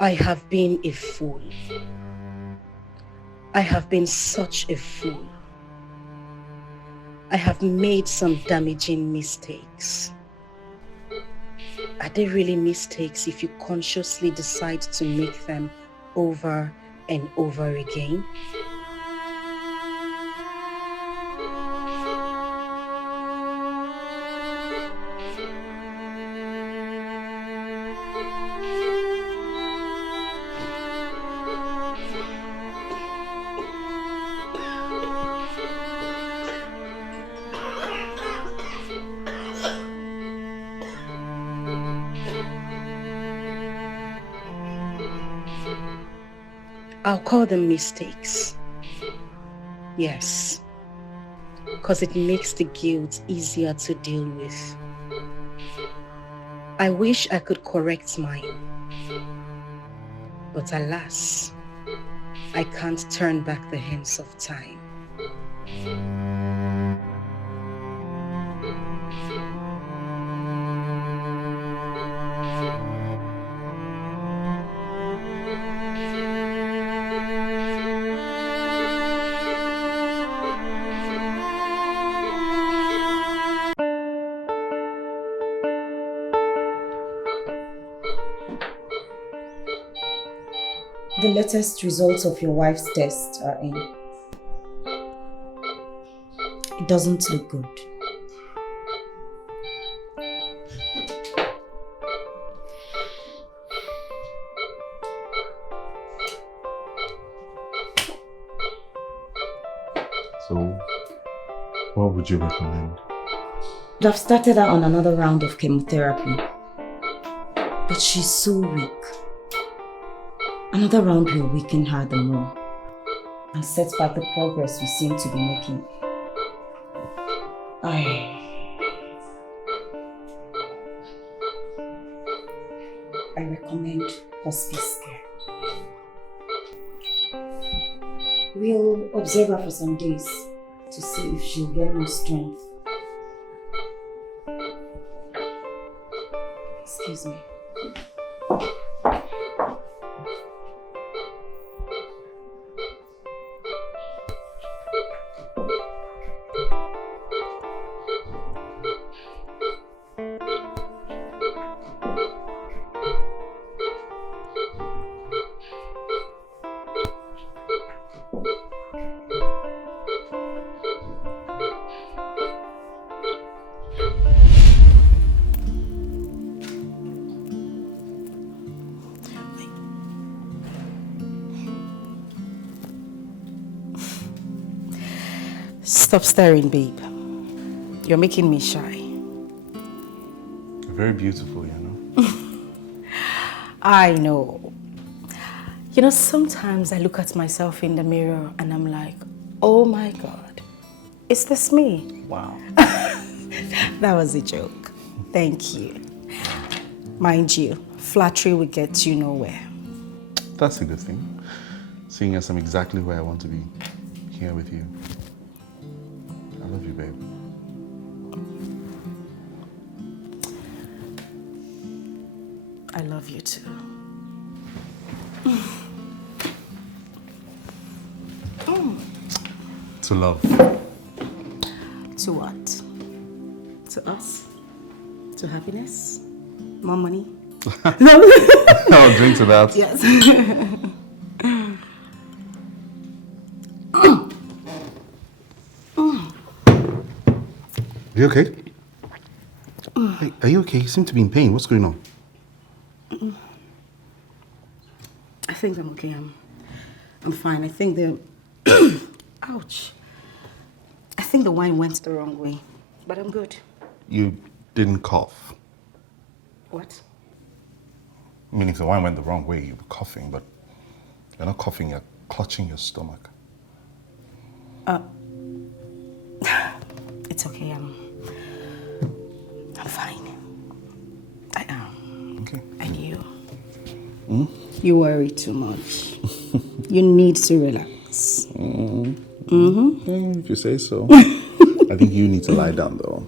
I have been a fool. I have been such a fool. I have made some damaging mistakes. Are they really mistakes if you consciously decide to make them over and over again? I'll call them mistakes. Yes, because it makes the guilt easier to deal with. I wish I could correct mine, but alas, I can't turn back the hands of time. The latest results of your wife's test are in. It doesn't look good. So, what would you recommend? I've started her on another round of chemotherapy, but she's so weak. Another round will weaken her the more and set back the progress we seem to be making. I recommend hospice care. We'll observe her for some days to see if she'll get more strength. Excuse me. Stop staring, babe. You're making me shy. You're very beautiful, you know. I know. You know, sometimes I look at myself in the mirror and I'm like, oh my God, is this me? Wow. That was a joke. Thank you. Mind you, flattery will get you nowhere. That's a good thing. Seeing as I'm exactly where I want to be, here with you. I love you, babe. I love you too. To love. To what? To us? To happiness? More money? I'll drink to that. Yes. Are you okay? Hey, are you okay? You seem to be in pain. What's going on? I think I'm okay. I'm fine. I think the... Ouch. I think the wine went the wrong way, but I'm good. You didn't cough. What? I mean, if the wine went the wrong way, you were coughing, but you're not coughing, you're clutching your stomach. It's okay. I'm fine. I am. Okay. And you? You worry too much. You need to relax. If you say so. I think you need to lie down, though.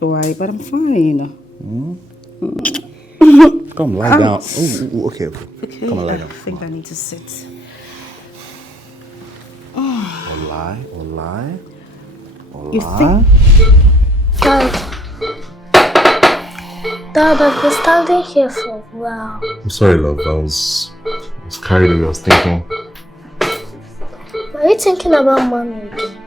Don't worry, but I'm fine. Come, lie down. Oh, okay. Okay, Come on, lie I down. think I need to sit. Or lie. You think? Dad, I've been standing here for a while. I'm sorry, love. I was carried away. I was thinking. Are you thinking about mommy again?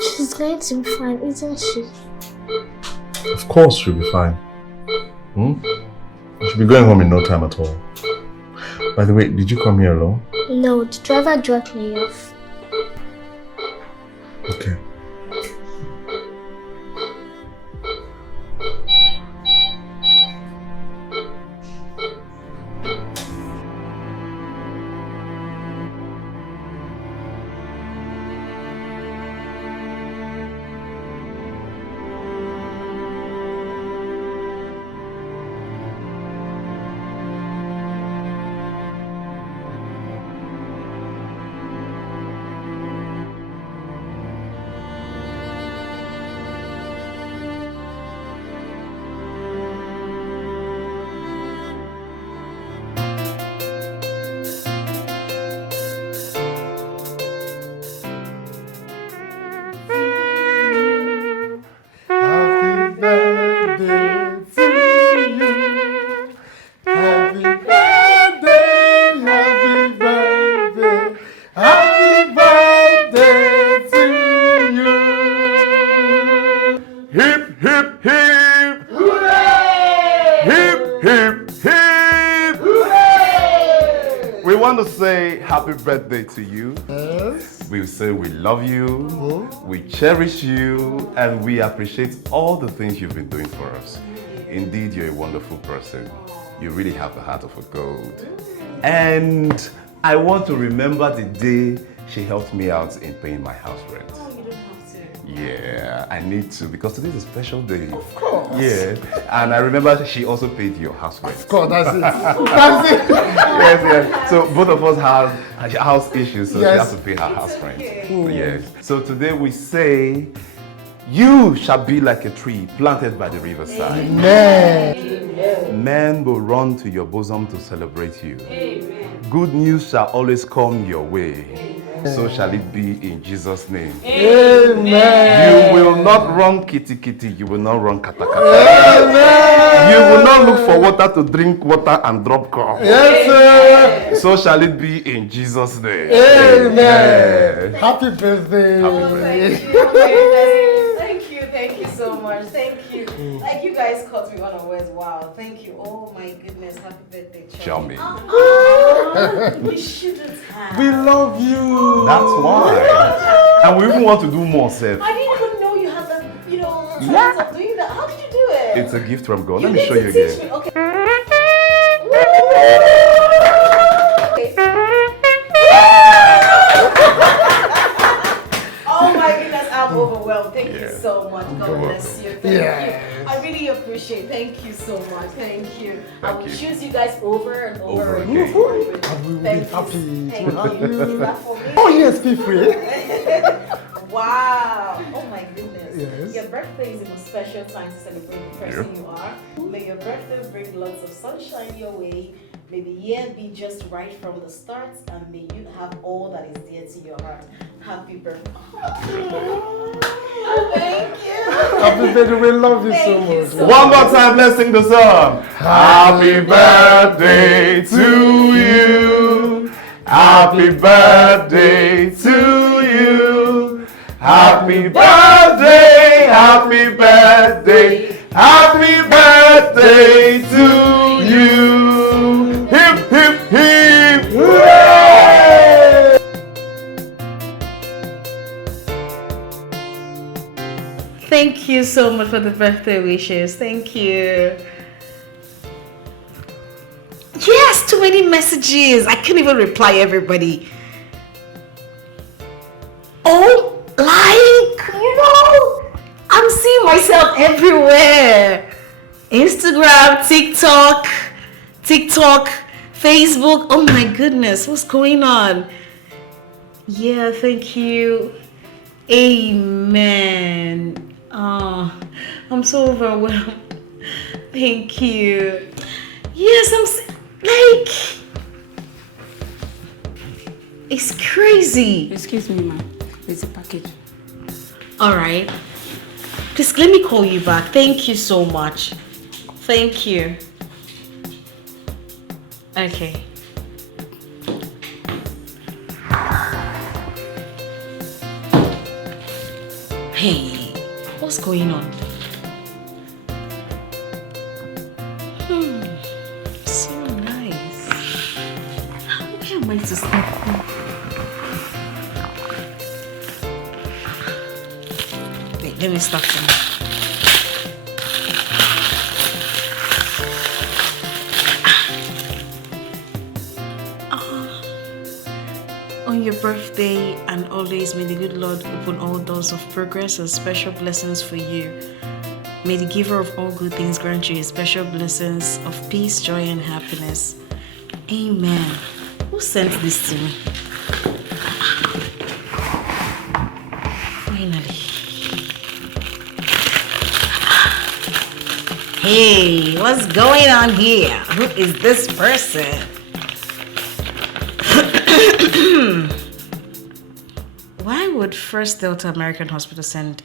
She's going to be fine, isn't she? Of course, she'll be fine. She'll be going home in no time at all. By the way, did you come here alone? No, the driver dropped me off. Okay. Happy birthday to you. Yes. We say we love you, we cherish you, and we appreciate all the things you've been doing for us. Indeed, you're a wonderful person. You really have the heart of a gold. And I want to remember the day she helped me out in paying my house rent. Oh, you don't have to. Yeah, I need to, because today is a special day. Of course. Yeah, and I remember she also paid your house rent. Of course, that's it. That's it. Yes. So both of us have house issues, so Yes. she has to pay her house rent. Yes. So today we say, you shall be like a tree planted by the riverside. Amen. Men will run to your bosom to celebrate you. Amen. Good news shall always come your way. So shall it be in Jesus' name. Amen. You will not run kitty kitty, you will not run kata kata. You will not look for water to drink water and drop cup. Yes, sir. So shall it be in Jesus' name. Amen. Happy birthday. Happy birthday. Thank you so much. Thank you. Like you guys caught me unawares. Wow. Thank you. Oh my goodness. Happy birthday, Charmy. We shouldn't have. We love you. That's why. And we even want to do more, Seth. I didn't even know you had that, talent of doing that. How did you do it? It's a gift from God. You Let me need show to you teach again. me. Okay. Oh my goodness, I'm overwhelmed. Thank you so much. God bless you. Thank you. I really appreciate it. Thank you so much. Thank you. I will choose you guys over and over again. And we will be happy Thank to have you. you. That for me. Oh yes, feel free. Wow. Oh my goodness. Yes. Your birthday is the most special time to celebrate the person you are. May your birthday bring lots of sunshine your way. May the year be just right from the start, and may you have all that is dear to your heart. Happy birthday. Thank you. Happy birthday. We love you so Thank you much. so One more time, let's sing the song. Happy birthday to you. Happy birthday to you. Happy birthday, happy birthday, happy birthday to you. Hip, hip, hip. Hooray! Thank you so much for the birthday wishes. Thank you. Yes, too many messages. I can't even reply everybody. Oh, I'm seeing myself everywhere. Instagram, TikTok, Facebook. Oh my goodness, what's going on? Yeah, thank you. Amen. Oh, I'm so overwhelmed. Thank you. Yes, like, it's crazy. Excuse me, ma'am. There's a package. All right. Please let me call you back. Thank you so much. Thank you. Okay. Hey, what's going on? So nice. Where am I to start from? Wait, let me start from. On your birthday and always, may the good Lord open all doors of progress and special blessings for you. May the giver of all good things grant you special blessings of peace, joy, and happiness. Amen. Who sent this to me? Finally. Hey, what's going on here? Who is this person? Why would First Delta American Hospital send...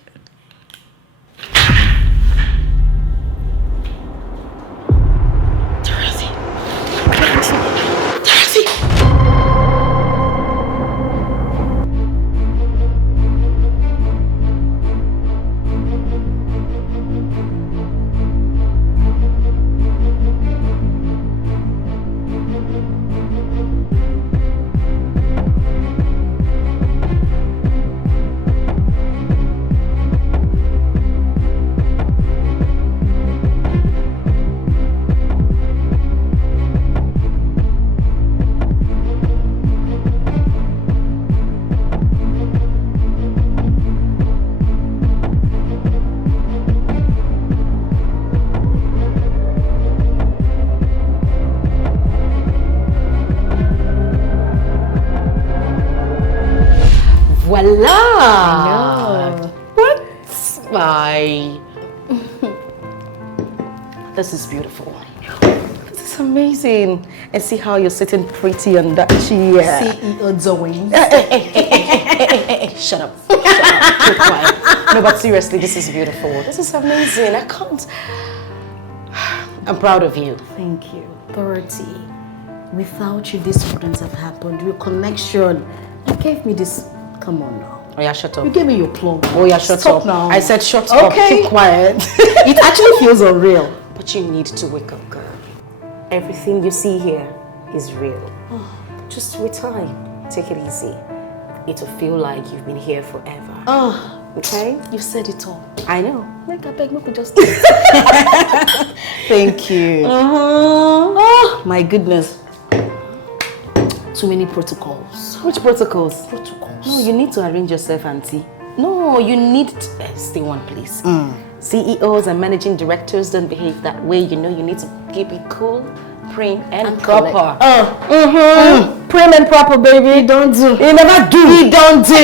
Dorothy! Voila! What's my... This is beautiful. This is amazing. And see how you're sitting pretty on that chair. CEO Zoe. Hey, shut up. Shut up. Keep quiet. No, but seriously, this is beautiful. This is amazing. I can't... I'm proud of you. Thank you. Dorothy, without you, this wouldn't have happened. Your connection. You gave me this... Come on now. Oh yeah, shut up. You gave me your plug. Oh yeah, shut Stop up. now. I said shut up. Okay. Keep quiet. It actually feels unreal. But you need to wake up, girl. Everything you see here is real. Just with time. Take it easy. It will feel like you've been here forever. Oh, okay? you said it all. I know. Like I beg, no, could just... Thank you. Oh, my goodness. Too many protocols. Which protocols? Protocols. No, you need to arrange yourself, auntie. No, you need to... stay one place. CEOs and managing directors don't behave that way. You know, you need to keep it cool, prim, and proper. Prim and proper, baby. Don't do. You never do. We don't do.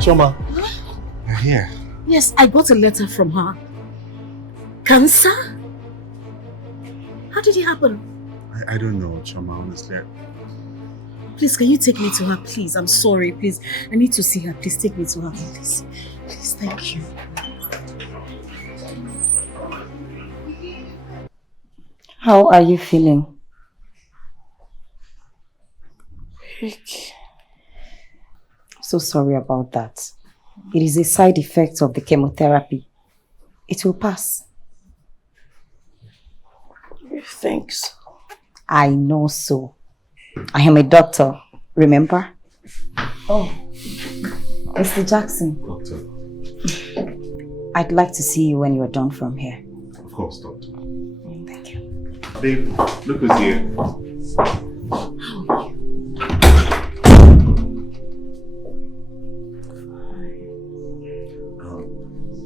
Choma. You're here. Yes, I got a letter from her. Cancer? How did it happen? I don't know, Choma, honestly. Please, can you take me to her, please? I'm sorry, please. I need to see her. Please take me to her, please. Please, thank you. How are you feeling? Sick. So sorry about that. It is a side effect of the chemotherapy. It will pass. You think so? I know so. I am a doctor, remember? Oh, Mr. Jackson. Doctor. I'd like to see you when you're done from here. Of course, doctor. Thank you. Babe, look who's here.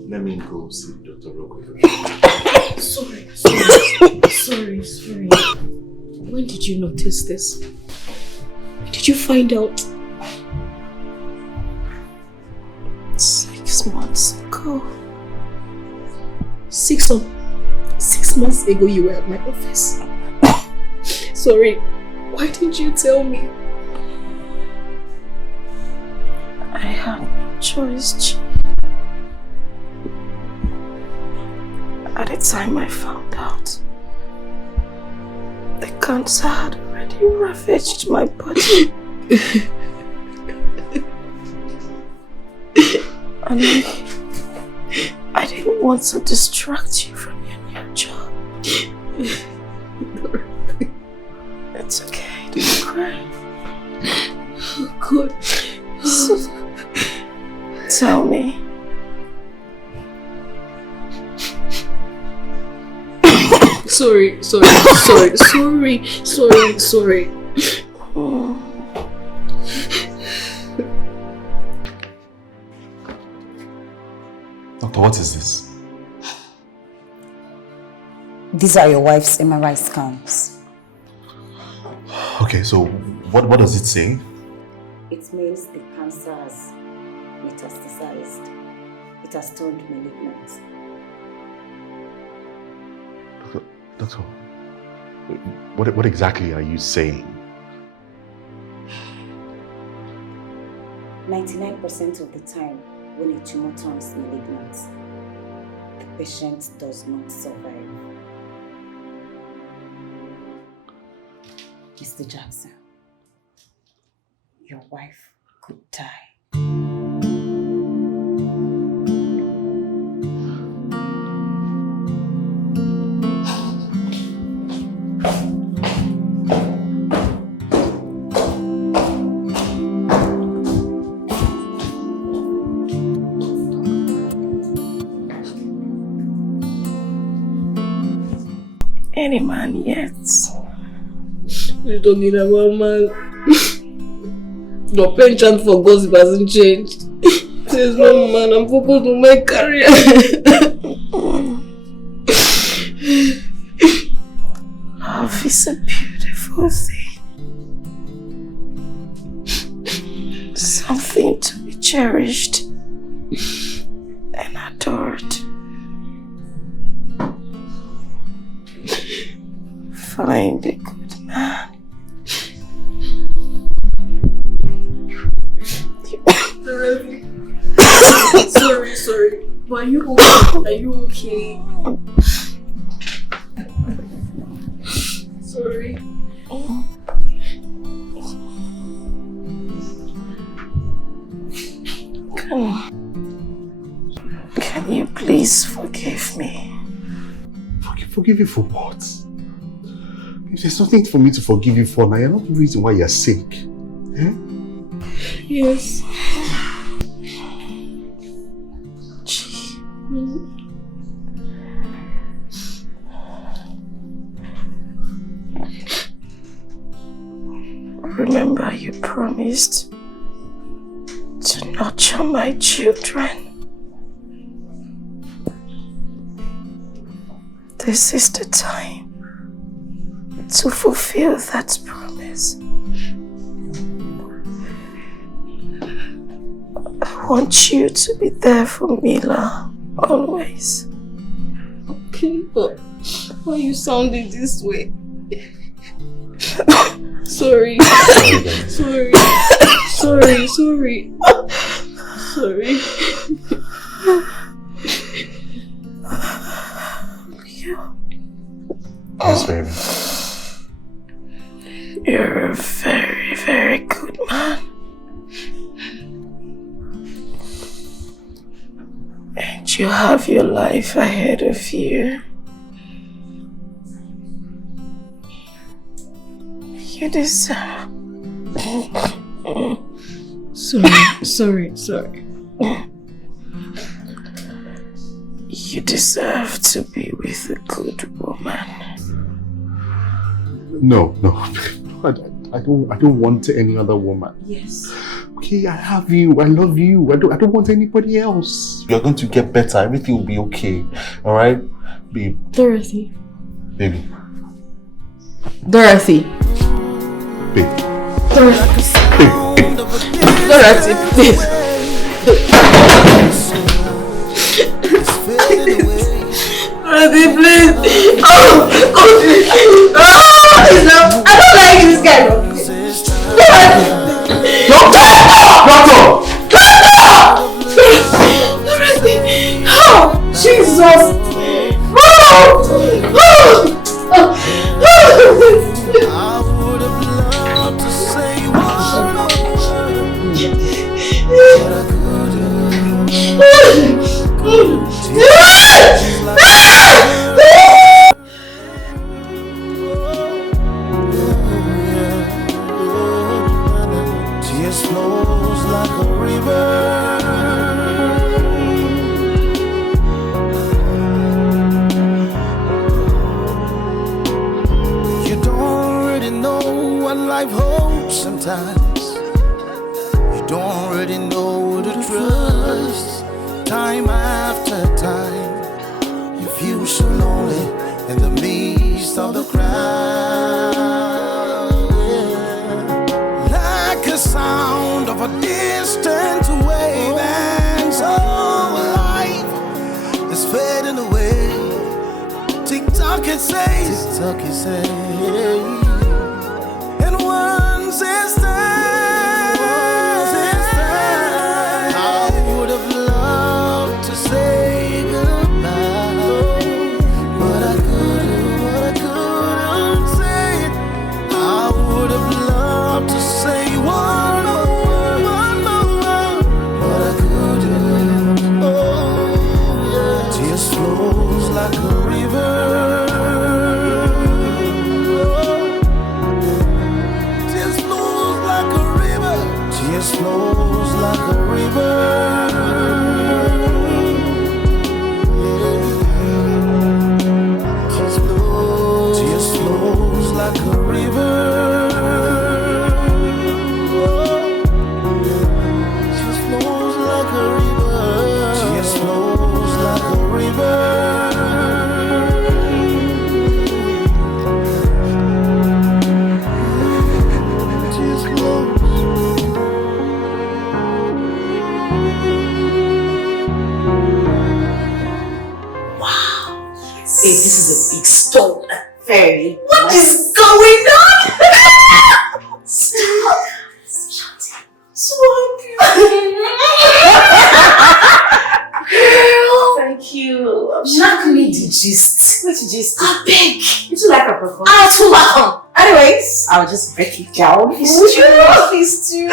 Let me go see Dr. real quick. Sorry. When did you notice this? Did you find out? 6 months ago. 6 months ago you were at my office. Sorry, why didn't you tell me? I had no choice, Chi. At the time I found out, the cancer had already ravaged my body. And I didn't want to distract you from your new job. It's okay, don't cry. Oh God. So, tell me. Sorry. Oh. Doctor, what is this? These are your wife's MRI scans. Okay, so what does it say? It means the cancer has metastasized. It has turned malignant. Doctor, what exactly are you saying? 99% of the time, when a tumor turns malignant, the patient does not survive. Mr. Jackson, your wife could die. Any man yet? You don't need a man. Your penchant for gossip hasn't changed. There's no man, I'm focused on my career. Love is a beautiful thing. Something to be cherished and adored. Find a good man. Sorry. But are you okay? Sorry. Can you please forgive me? Forgive you for what? There's nothing for me to forgive you for now. You're not the reason why you're sick. Eh? Yes. Remember, you promised to nurture my children. This is the time to fulfill that promise. I want you to be there for Mila, always. Okay, but why are you sounding this way? Sorry. Sorry. Yes, baby. You're a very, very good man. And you have your life ahead of you. You deserve... Sorry. You deserve to be with a good woman. No. I don't want any other woman. Yes. Okay, I have you. I love you. I don't want anybody else. You're going to get better. Everything will be okay. All right, babe. Dorothy. Baby. Dorothy. Babe. Dorothy. Babe. Dorothy, please. Dorothy, please. I don't like this guy. Doctor! Dorothy. Oh, Jesus. Tears flows like a river. You don't really know what life holds sometimes. You don't really know what to trust. Time after time, you feel so lonely in the midst of the crowd. Like a sound of a distant wave, and so life is fading away. Tick-tock it says, tick-tock it says, and once it's time, I would have loved to say goodbye, but I couldn't say it. I would have loved to say one more word, but I couldn't. Oh, yeah. Tears flows like a river. Tears flows like a river. Tears flows like a river. Tears flows like a river. Tears flows like a river. Tears flows like a river. Tears flows. Babe, this is a big stone. Very. What is going on? Stop. So Girl. Thank you. Knock me the gist. Which gist? I beg. You too like a performance. Too long. Anyways, I'll just break it down. Please do.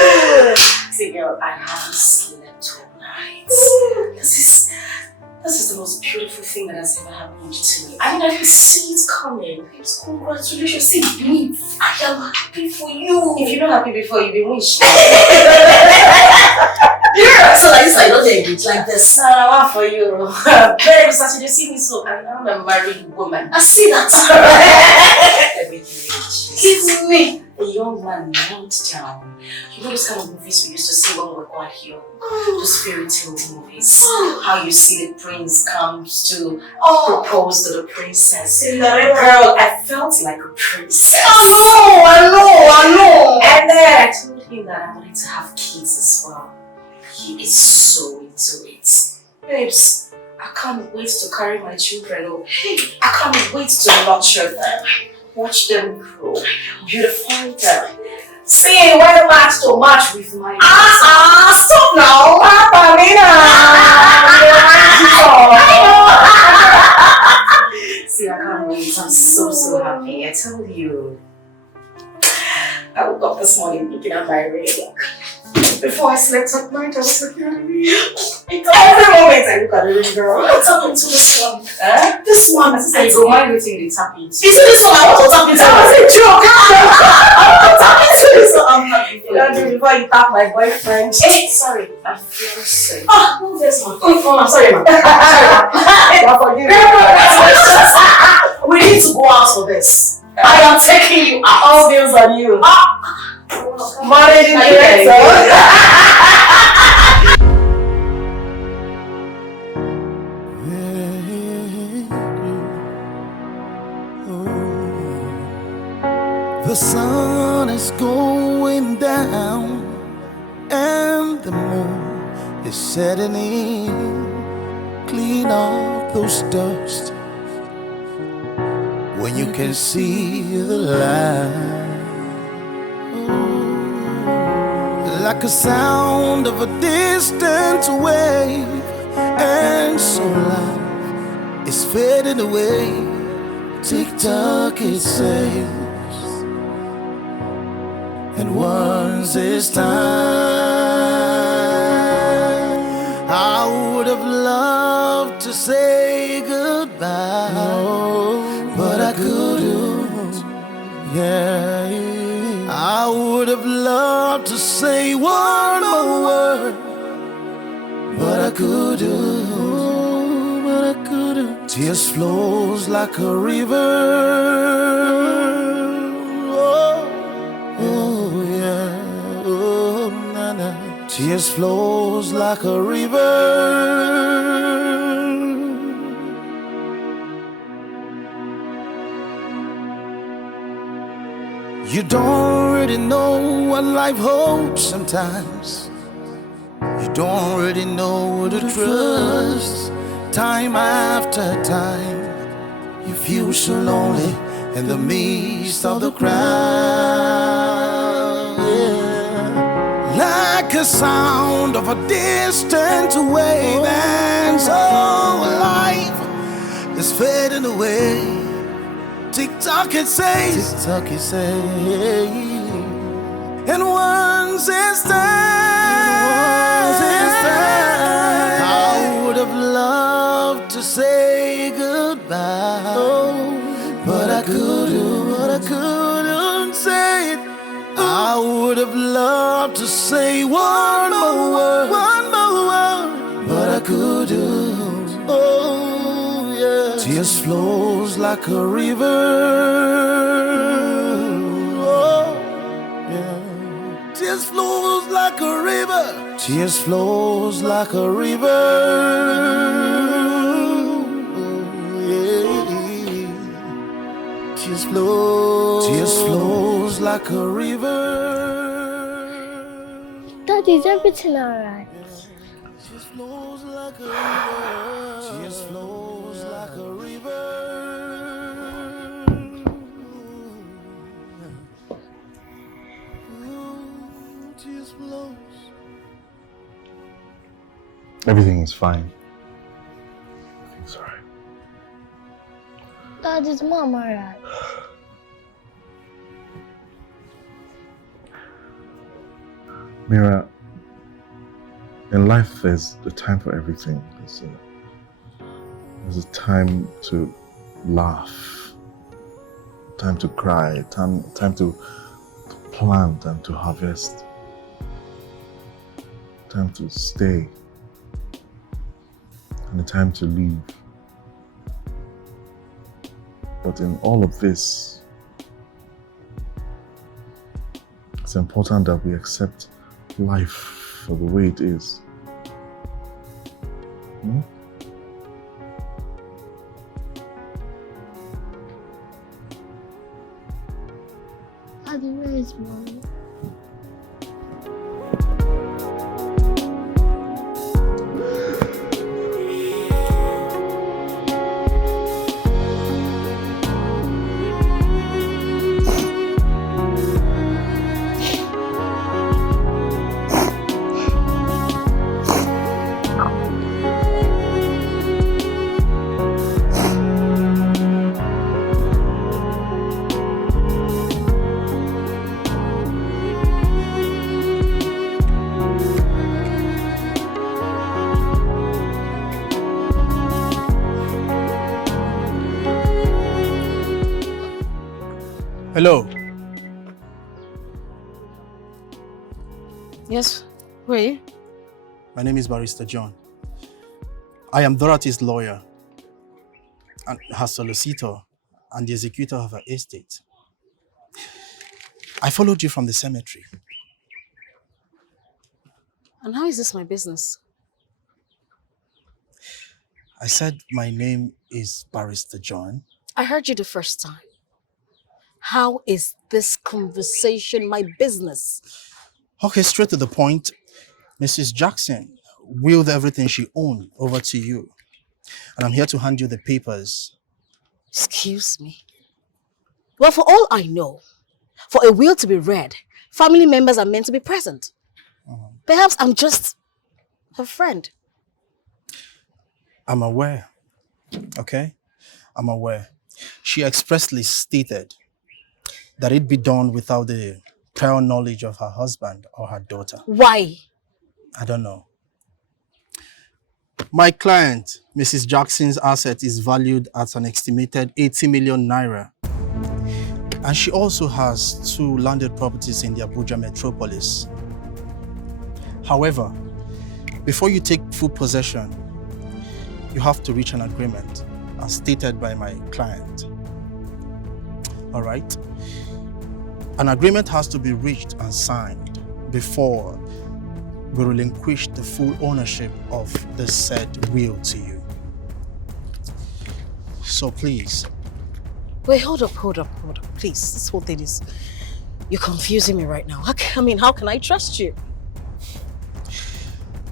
See, girl, I haven't slept all night. This is the most beautiful thing that has ever happened to me. I mean, I can see it coming. It's congratulations. See, me, I am happy for you. If you're not happy before, you've been wish. Yeah, so like this, I don't take it like this. I'm for you. Babe, Saturday, see me so. I'm a married woman. I see that. Give me a young man knelt down. You know those kind of movies we used to see when we were quite young? Those fairy tale movies. How you see the prince comes to propose to the princess. Girl, I felt like a princess. I know. And then I told him that I wanted to have kids as well. He is so into it. Babes, I can't wait to carry my children. Oh, I can't wait to nurture them. Watch them grow, beautify them. See, wear match to match with my stop now! See, I can't wait. I'm so happy. I tell you. I woke up this morning looking at my ring. Before I slept at night, I was looking at the ring. Every moment I look at the ring, girl. I'm talking to this one. This one. I said, go mind waiting they tap into. You see this one? I want to tap into. That was a joke. I'm tapping to this one. I'm happy for you. Before you tap my boyfriend. Hey, sorry. I feel sick. Ah, no, this one. I'm sorry, ma. We need to go out for this. I am taking you out. All bills on you. Managing director. The sun is going down and the moon is setting in. Clean up those dust when you can see the light. Like a sound of a distant wave, and so life is fading away. Tick-tock it says, and once it's time, I would have loved to say goodbye, but I couldn't. Yeah, I would have loved to say one more word, but I couldn't. Tears flows like a river. Oh yeah, oh na na. Tears flows like a river. You don't really know what life holds sometimes. You don't really know what to trust. Time after time, you feel so lonely in the midst of the crowd. Yeah. Like a sound of a distant wave, and so life is fading away. Tick-tock it says, tick-tock it says, and once it's time, I would have loved to say goodbye, but I couldn't say it. I would have loved to say one more word, but I couldn't. Oh yeah. Tears flows like a river. Oh yeah. Tears flows like a river. Tears flows like a river. Oh yeah. Tears flows like a river. Daddy, is everything alright? Tears flows like a river. Tears flows like a river. Tears flows. Everything is fine. Everything's alright. Dad, is Mom alright? Mira, in life there's a time for everything. There's a time to laugh, time to cry, time to plant and to harvest, time to stay, and a time to leave. But in all of this, it's important that we accept life for the way it is. Daddy, where is Mom? Hello. Yes, who are you? My name is Barrister John. I am Dorothy's lawyer and her solicitor and the executor of her estate. I followed you from the cemetery. And how is this my business? I said my name is Barrister John. I heard you the first time. How is this conversation my business? Okay, straight to the point. Mrs. Jackson willed everything she owned over to you. And I'm here to hand you the papers. Excuse me. Well, for all I know, for a will to be read, family members are meant to be present. Perhaps I'm just her friend. I'm aware, okay? I'm aware. She expressly stated that it be done without the prior knowledge of her husband or her daughter. Why? I don't know. My client, Mrs. Jackson's asset is valued at an estimated 80 million naira. And she also has 2 landed properties in the Abuja metropolis. However, before you take full possession, you have to reach an agreement as stated by my client. All right? An agreement has to be reached and signed before we relinquish the full ownership of the said will to you. So please. Wait, hold up. Please, this whole thing is... You're confusing me right now. How can I trust you?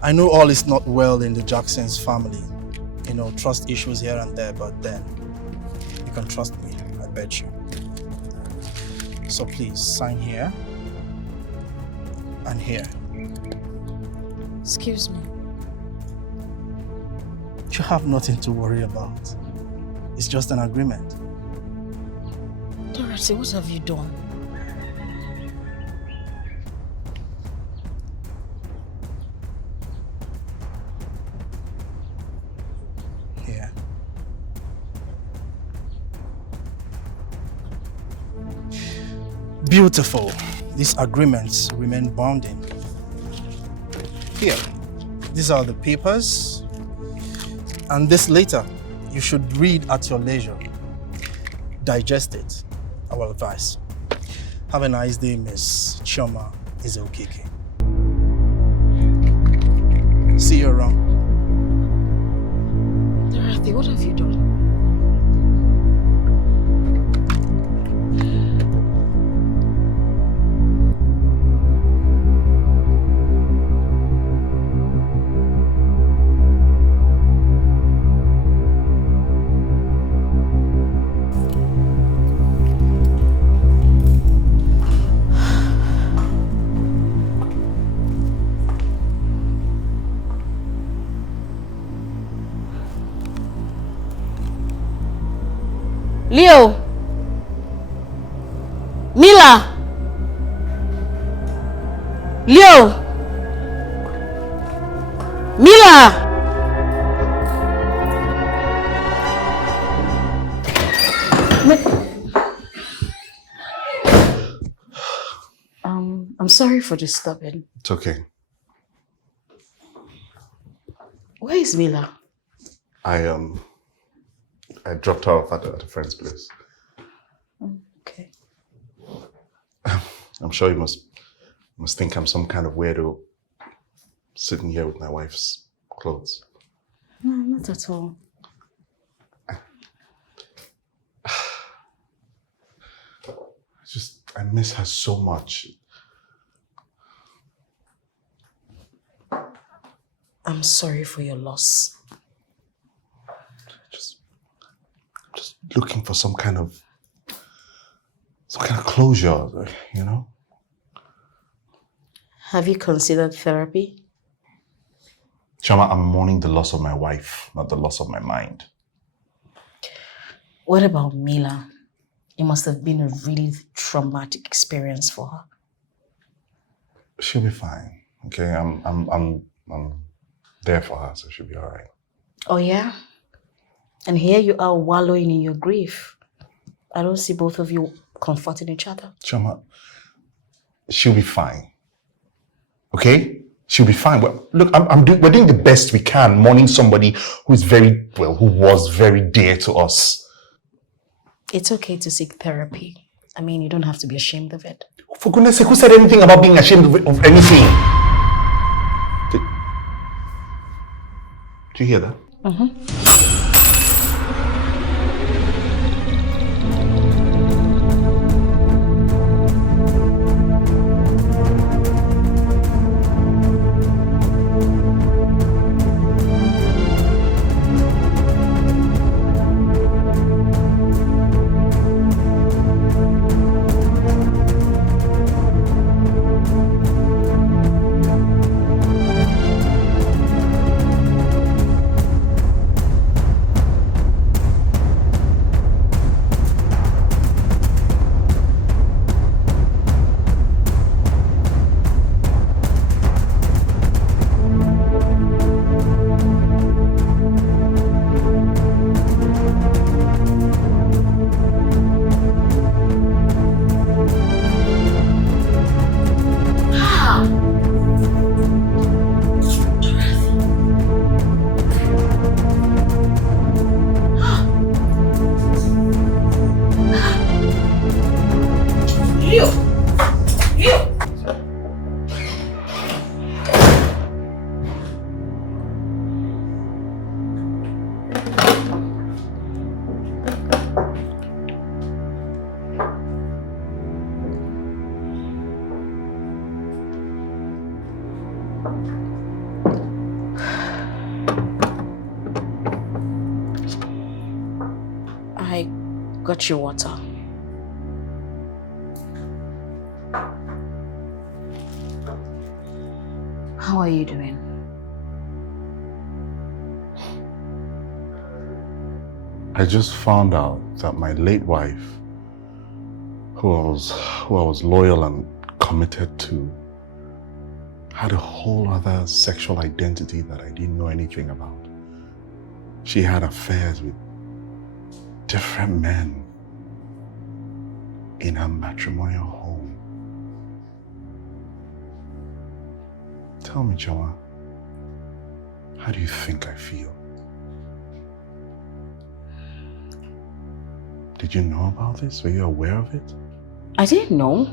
I know all is not well in the Jackson's family. You know, trust issues here and there, but then you can trust me, I bet you. So please, sign here and here. Excuse me. You have nothing to worry about. It's just an agreement. Dorothy, what have you done? Here. Beautiful. These agreements remain binding. Here, these are the papers. And this later, you should read at your leisure. Digest it, I will advise. Have a nice day, Miss Chioma OKEY. See you around. Dorothy, what have you done? Leo! Mila! Leo! Mila! I'm sorry for disturbing. It's okay. Where is Mila? I dropped her off at a friend's place. Okay. I'm sure you must think I'm some kind of weirdo sitting here with my wife's clothes. No, not at all. I miss her so much. I'm sorry for your loss. Just looking for some kind of closure, you know? Have you considered therapy? Chioma, I'm mourning the loss of my wife, not the loss of my mind. What about Mila? It must have been a really traumatic experience for her. She'll be fine, okay? I'm there for her, so she'll be all right. Oh yeah? And here you are wallowing in your grief. I don't see both of you comforting each other. Choma, she'll be fine. Okay? She'll be fine. Well, look, we're doing the best we can, mourning somebody who was very dear to us. It's okay to seek therapy. I mean, you don't have to be ashamed of it. For goodness sake, who said anything about being ashamed of anything? Do you hear that? I got you water. How are you doing? I just found out that my late wife, who I was loyal and committed to, had a whole other sexual identity that I didn't know anything about. She had affairs with different men in her matrimonial home. Tell me, Choma, how do you think I feel? Did you know about this? Were you aware of it? I didn't know.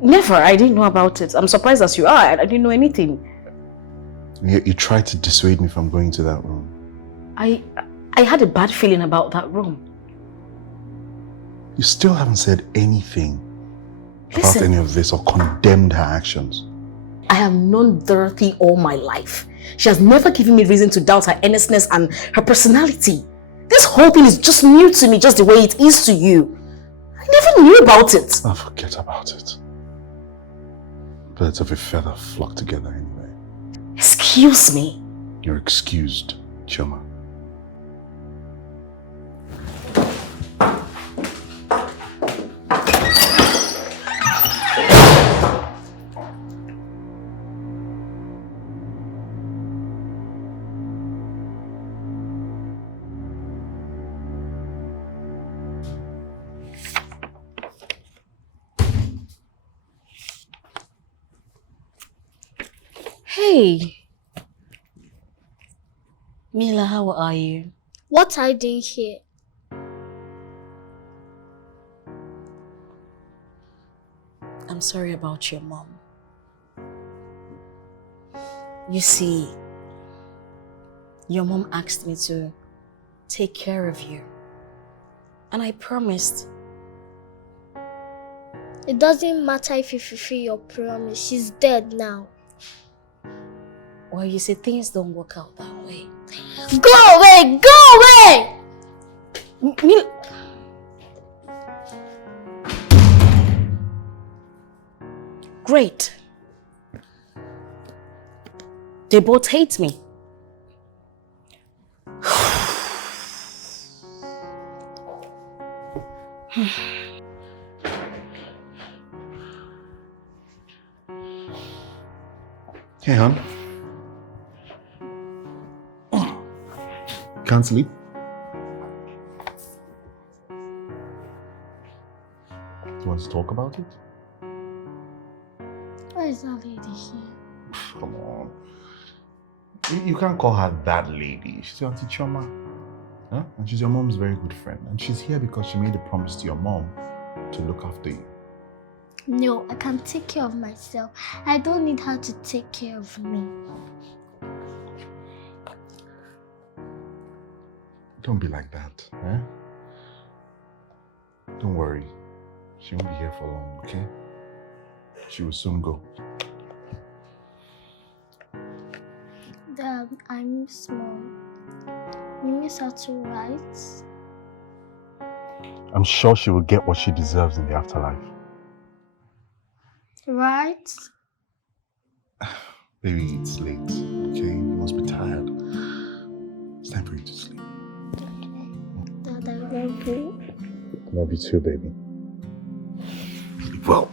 Never. I didn't know about it. I'm surprised as you are. I didn't know anything. You tried to dissuade me from going to that room. I had a bad feeling about that room. You still haven't said anything about Listen, any of this or condemned her actions. I have known Dorothy all my life. She has never given me reason to doubt her earnestness and her personality. This whole thing is just new to me, just the way it is to you. I never knew about it. I'll forget about it. Birds of a feather flock together anyway. Excuse me. You're excused, Choma. Hey. Mila, how are you? What are you doing here? I'm sorry about your mom. You see, your mom asked me to take care of you. And I promised. It doesn't matter if you fulfill your promise. She's dead now. Well, you see, things don't work out that way. Go away! Go away! Great. They both hate me. Hey, hon. Can't sleep? to talk about it? Why is that lady here? Come on. You can't call her that lady. She's your Auntie Chioma. Huh? And she's your mom's very good friend. And she's here because she made a promise to your mom to look after you. No, I can take care of myself. I don't need her to take care of me. Don't be like that, eh? Don't worry. She won't be here for long, okay? She will soon go. Dad, I'm small. You miss her to write? I'm sure she will get what she deserves in the afterlife. Right? Baby, it's late, okay? You must be tired. It's time for you to sleep. Dad, I love you. Love you too, baby. Sleep well.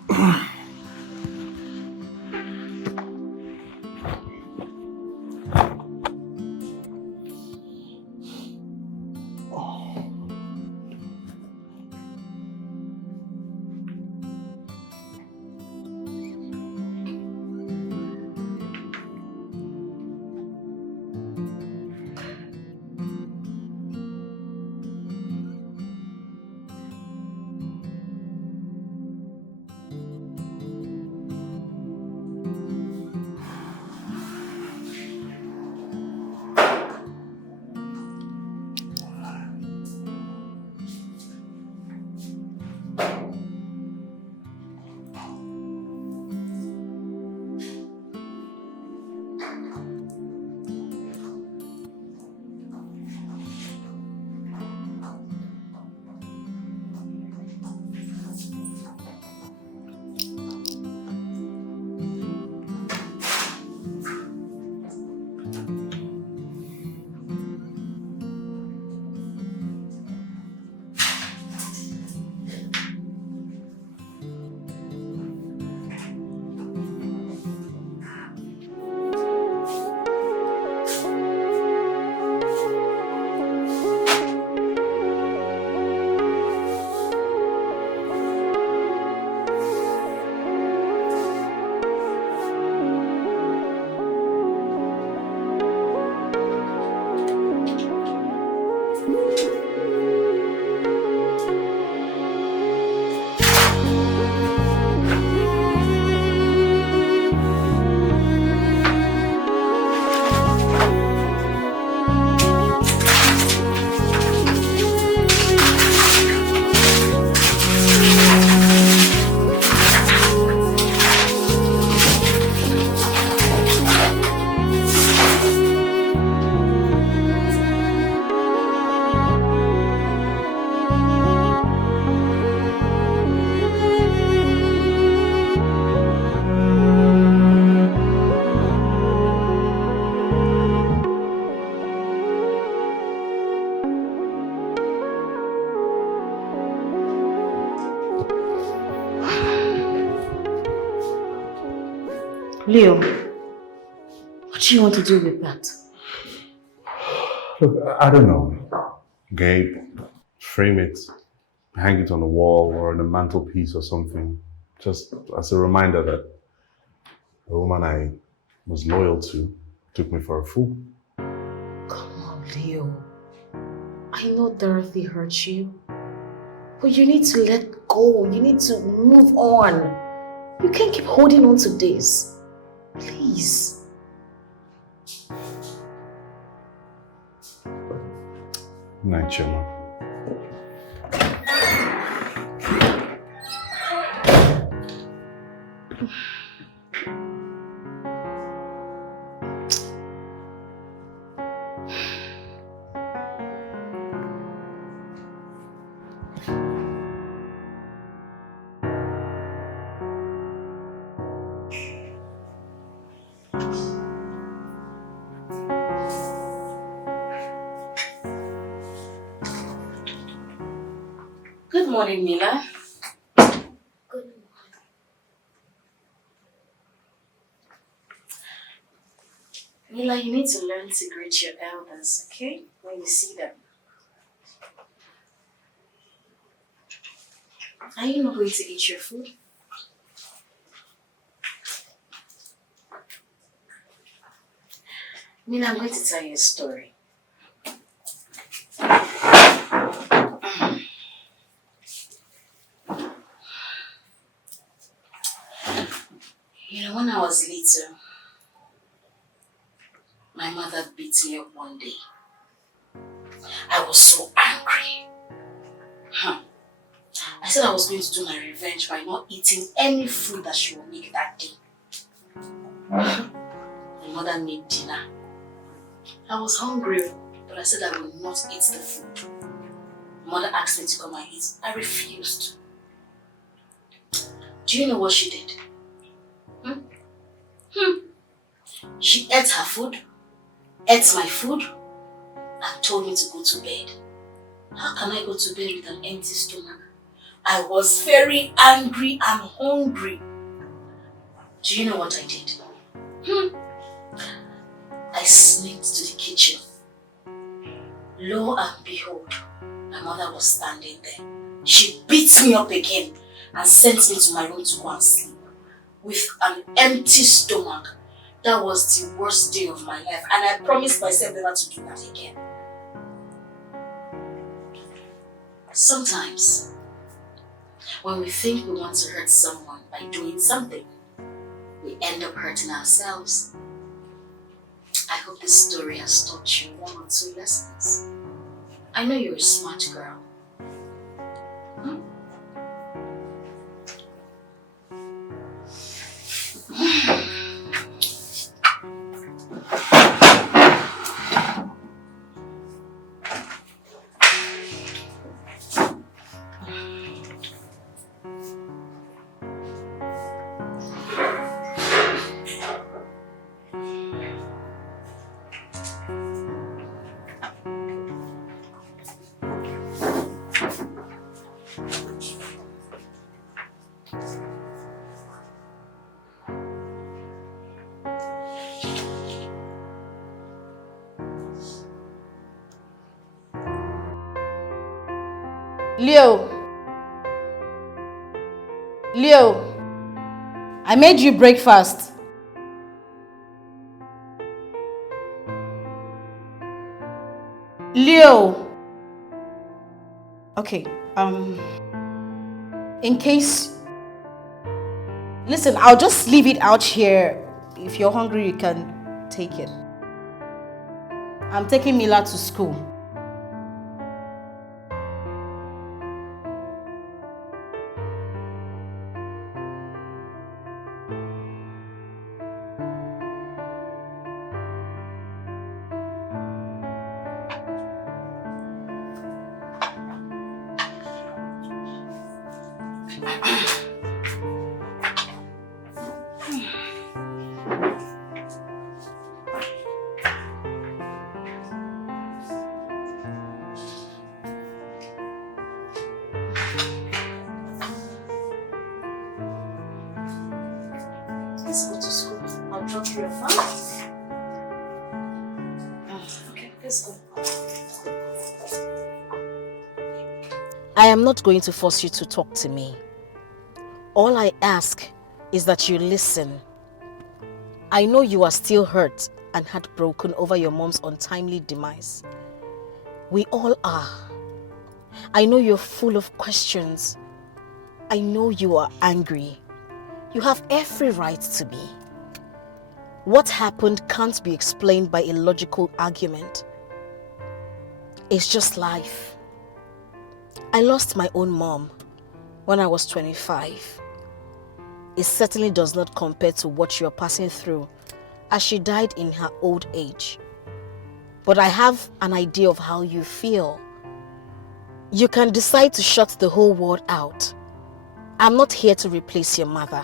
Leo, what do you want to do with that? Look, I don't know. Gabe, frame it, hang it on the wall or on a mantelpiece or something. Just as a reminder that the woman I was loyal to took me for a fool. Come on, Leo. I know Dorothy hurt you, but you need to let go. You need to move on. You can't keep holding on to this. Please. Night, Chima. Good morning, Mila. Good morning. Mila, you need to learn to greet your elders, okay? When you see them. Are you not going to eat your food? Mina, I'm going to tell you a story. You know, when I was little, my mother beat me up one day. I was so angry. I said I was going to do my revenge by not eating any food that she would make that day. My mother made dinner. I was hungry, but I said I would not eat the food. My mother asked me to come and eat. I refused. Do you know what she did? She ate her food, ate my food, and told me to go to bed. How can I go to bed with an empty stomach? I was very angry and hungry. Do you know what I did? I sneaked to the kitchen. Lo and behold, my mother was standing there. She beat me up again and sent me to my room to go and sleep with an empty stomach. That was the worst day of my life, and I promised myself never to do that again. Sometimes, when we think we want to hurt someone by doing something, we end up hurting ourselves. I hope this story has taught you 1 or 2 lessons. I know you're a smart girl. Leo, I made you breakfast. Leo. Okay, in case, listen, I'll just leave it out here. If you're hungry, you can take it. I'm taking Mila to school. Let's go to school. I'll drop you off. Okay, let's go. I am not going to force you to talk to me. All I ask is that you listen. I know you are still hurt and heartbroken over your mom's untimely demise. We all are. I know you're full of questions. I know you are angry. You have every right to be. What happened can't be explained by a logical argument. It's just life. I lost my own mom when I was 25. It certainly does not compare to what you are passing through, as she died in her old age. But I have an idea of how you feel. You can decide to shut the whole world out. I'm not here to replace your mother.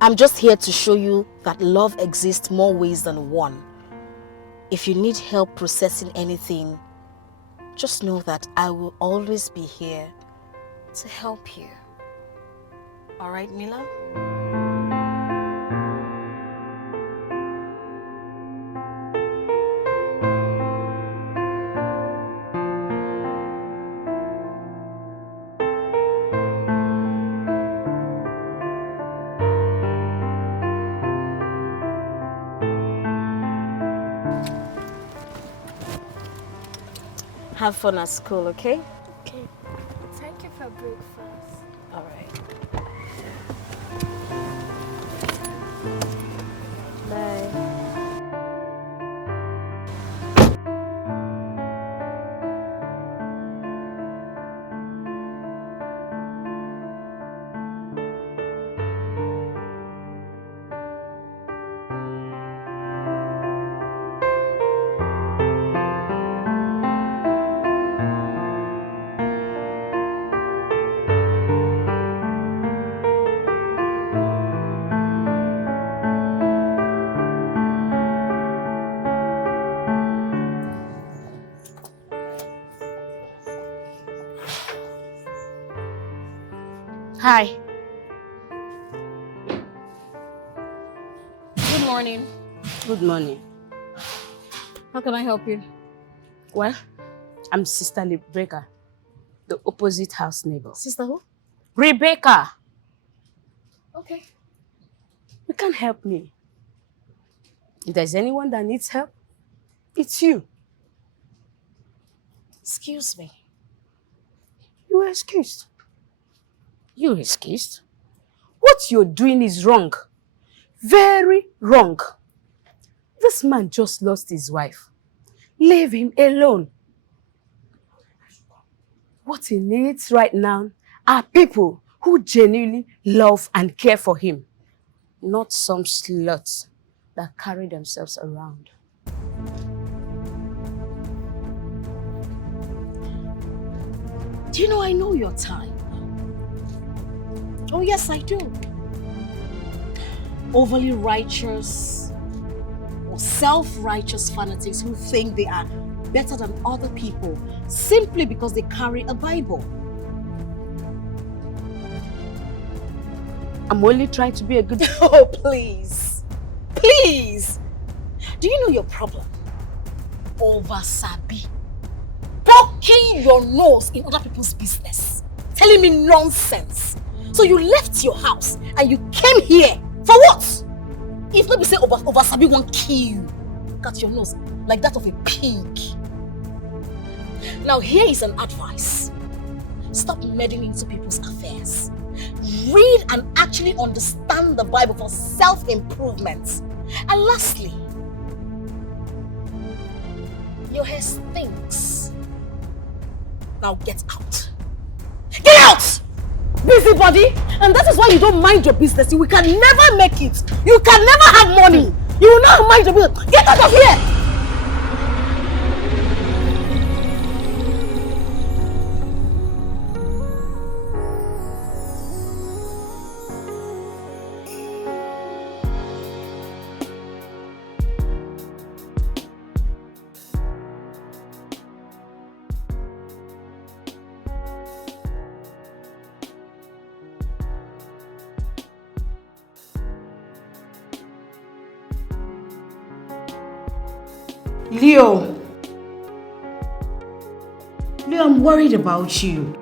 I'm just here to show you that love exists more ways than one. If you need help processing anything, just know that I will always be here to help you. All right, Mila? Have fun at school, okay? Okay. Thank you for breakfast. All right. Bye. Hi. Good morning. Good morning. How can I help you? Well, I'm Sister Rebecca, the opposite house neighbor. Sister who? Rebecca! Okay. You can't help me. If there's anyone that needs help, it's you. Excuse me. You are excused. You're excused. What you're doing is wrong. Very wrong. This man just lost his wife. Leave him alone. What he needs right now are people who genuinely love and care for him, not some sluts that carry themselves around. Do you know I know your type? Oh yes, I do. Overly righteous or self-righteous fanatics who think they are better than other people simply because they carry a Bible. I'm only trying to be a good... Oh, please. Please. Do you know your problem? Over-sabi. Poking your nose in other people's business. Telling me nonsense. So you left your house and you came here. For what? If not be say over-sabi won't kill you. Cut your nose like that of a pig. Now here is an advice. Stop meddling into people's affairs. Read and actually understand the Bible for self-improvement. And lastly, your hair stinks. Now get out. Get out! Busybody! And that is why you don't mind your business. You can never make it. You can never have money. You will not mind your business. Get out of here! Leo, I'm worried about you.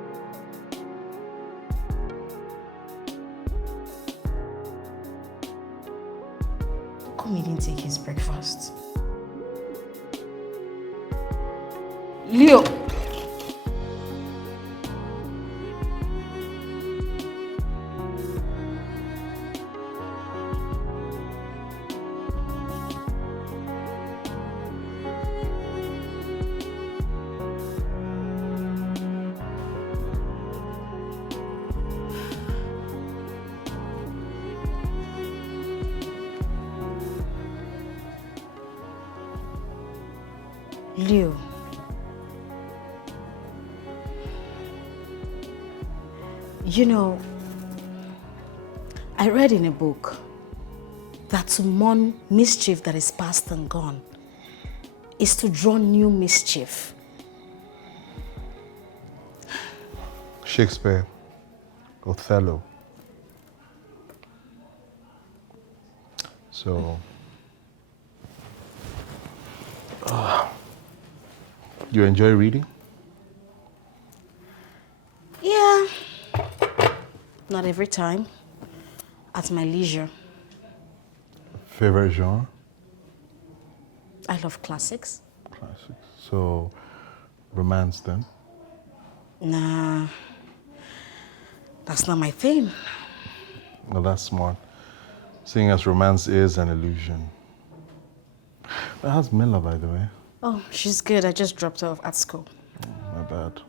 Come, he didn't take his breakfast. Leo. Leo, you know, I read in a book that to mourn mischief that is past and gone is to draw new mischief. Shakespeare, Othello. So, you enjoy reading? Yeah, not every time, at my leisure. Favorite genre? I love classics. Classics. So, romance then? Nah, that's not my thing. Well, that's smart. Seeing as romance is an illusion. But how's Mila, by the way? Oh, she's good. I just dropped her off at school. My bad.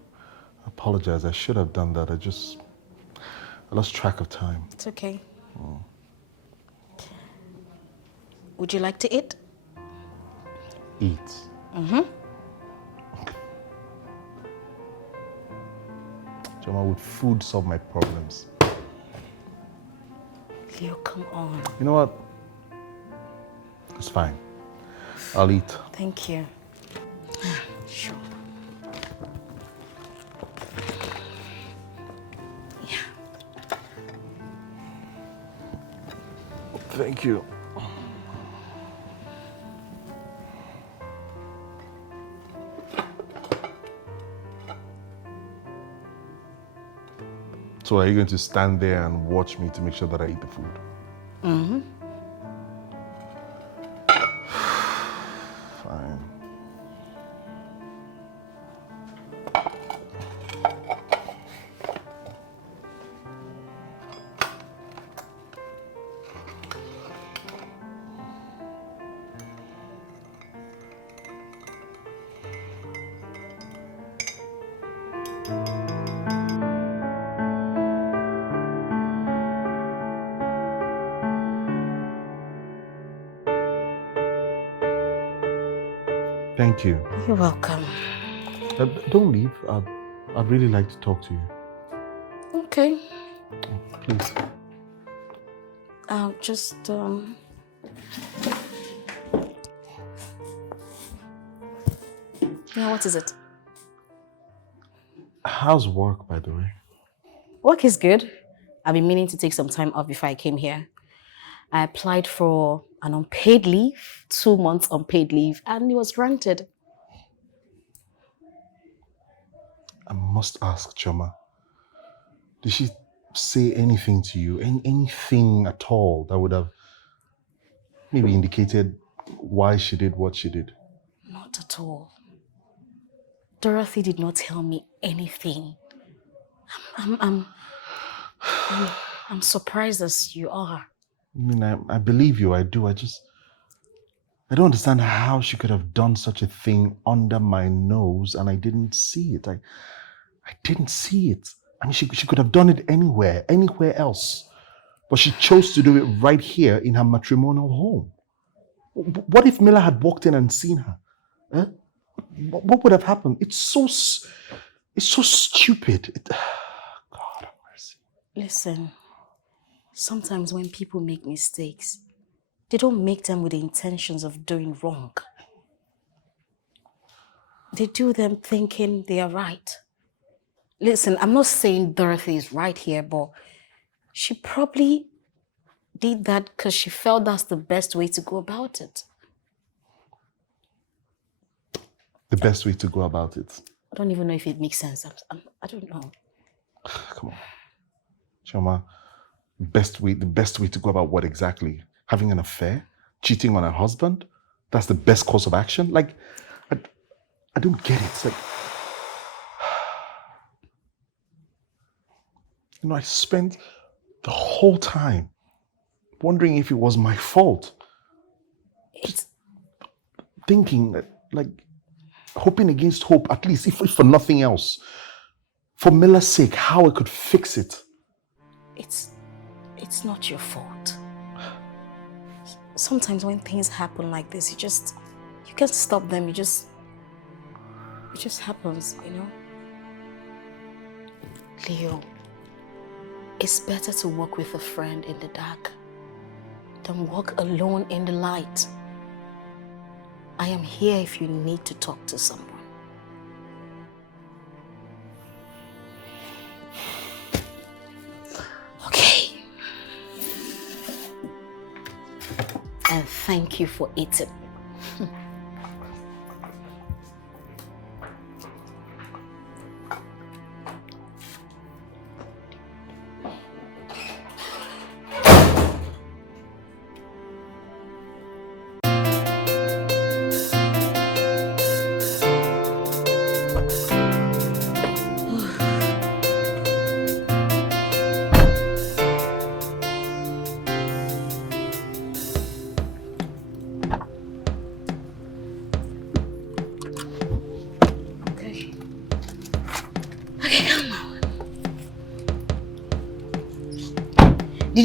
I apologize. I should have done that. I lost track of time. It's okay. Would you like to eat? Eat? Mm-hmm. Jama, would food solve my problems? Leo, come on. You know what? It's fine. I'll eat. Thank you. Sure. Yeah. Thank you. So are you going to stand there and watch me to make sure that I eat the food? Mm-hmm. Fine. Thank you. You're welcome. Don't leave. I'd really like to talk to you. Okay. Please. I'll just, Yeah, what is it? How's work, by the way? Work is good. I've been meaning to take some time off before I came here. I applied for an unpaid leave, 2 months unpaid leave, and it was granted. I must ask, Choma. Did she say anything to you? Anything at all that would have maybe indicated why she did what she did? Not at all. Dorothy did not tell me anything. I'm surprised as you are. I mean, I believe you, I do. I don't understand how she could have done such a thing under my nose and I didn't see it. I didn't see it. I mean, she could have done it anywhere else. But she chose to do it right here in her matrimonial home. What if Mila had walked in and seen her? Huh? What would have happened? It's so stupid. God have mercy. Listen, sometimes when people make mistakes, they don't make them with the intentions of doing wrong. They do them thinking they are right. Listen, I'm not saying Dorothy is right here, but she probably did that because she felt that's the best way to go about it. The best way to go about it? I don't even know if it makes sense. I don't know. Come on. Choma, the best way to go about what exactly? Having an affair? Cheating on her husband? That's the best course of action? Like, I don't get it. It's like, you know, I spent the whole time wondering if it was my fault. It's thinking that, like, hoping against hope, at least if for nothing else, for Mila's sake, how I could fix it. It's not your fault. Sometimes when things happen like this, you can't stop them. It just happens, you know? Leo, it's better to walk with a friend in the dark than walk alone in the light. I am here if you need to talk to someone. Okay. And thank you for eating.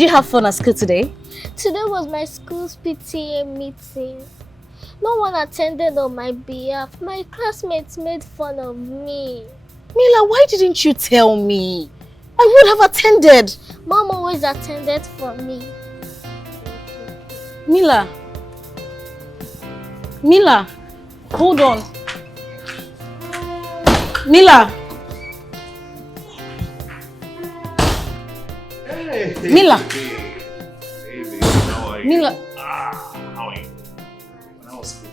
you have fun at school today? Today was my school's PTA meeting. No one attended on my behalf. My classmates made fun of me. Mila, why didn't you tell me? I would have attended. Mom always attended for me. Mila, hold on. Mila. Hey. Mila. Hey, baby, how are you? Mila. How are you? That was good.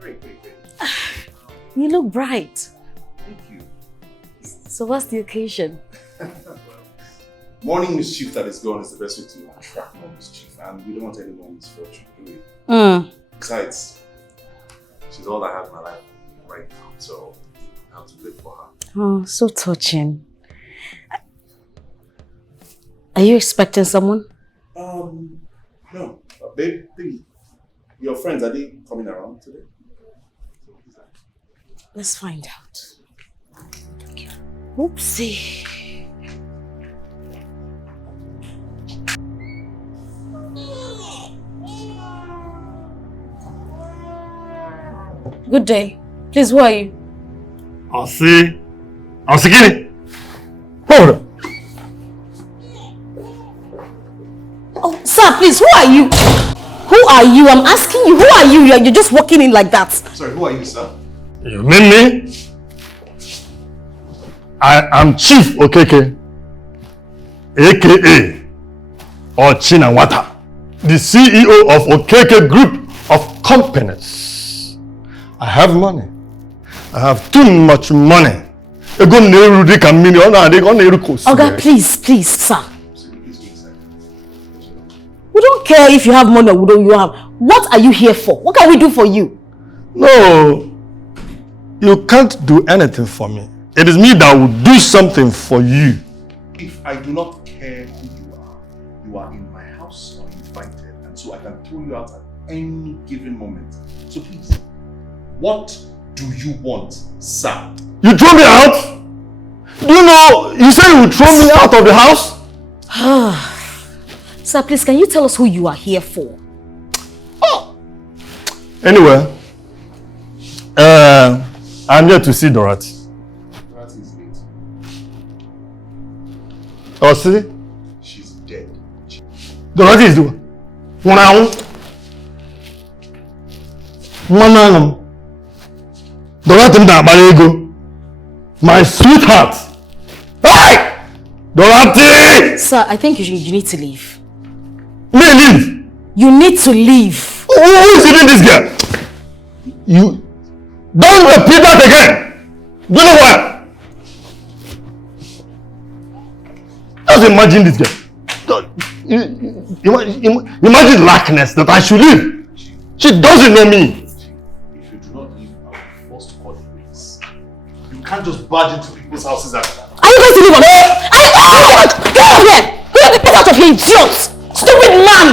Great. You look bright. Thank you. So what's the occasion? Morning mischief that is gone is the best way to attract more mischief, and we don't want anyone misfortune, do we? Besides, she's all I have in my life right now, so I have to live for her. Oh, so touching. Are you expecting someone? No. Babe, your friends, are they coming around today? Let's find out. Oopsie. Good day. Please, who are you? I'll see Kitty. Hold on. Oh, sir, please, who are you? Who are you? I'm asking you, who are you? You're just walking in like that. Sorry, who are you, sir? You mean me? I am Chief OKEY, aka Ochinawata, the CEO of OKEY Group of Companies. I have money. I have too much money. Oga, please, sir. We don't care if you have money or you have. What are you here for? What can we do for you? No, you can't do anything for me. It is me that will do something for you. If I do not care who you are in my house or invited, and so I can throw you out at any given moment. So please, what do you want, sir? You throw me out? Do you know, you said you would throw me out of the house? Sir, please, can you tell us who you are here for? Oh. Anyway, I'm here to see Dorothy. Dorothy is late. Oh, see? She's dead. Dorothy is doing. Dorothy, my sweetheart. Hey! Dorothy! Sir, I think you need to leave. Me leave? You need to leave. Who is even this girl? You don't repeat that again. Do you know what? Just imagine this girl. Imagine lackness that I should leave. She doesn't know me. If you do not leave, I will be forced to call the police. You can't just barge into people's houses and... Are you going to leave on me? Get out of here! Get out of here, idiot! Stupid man!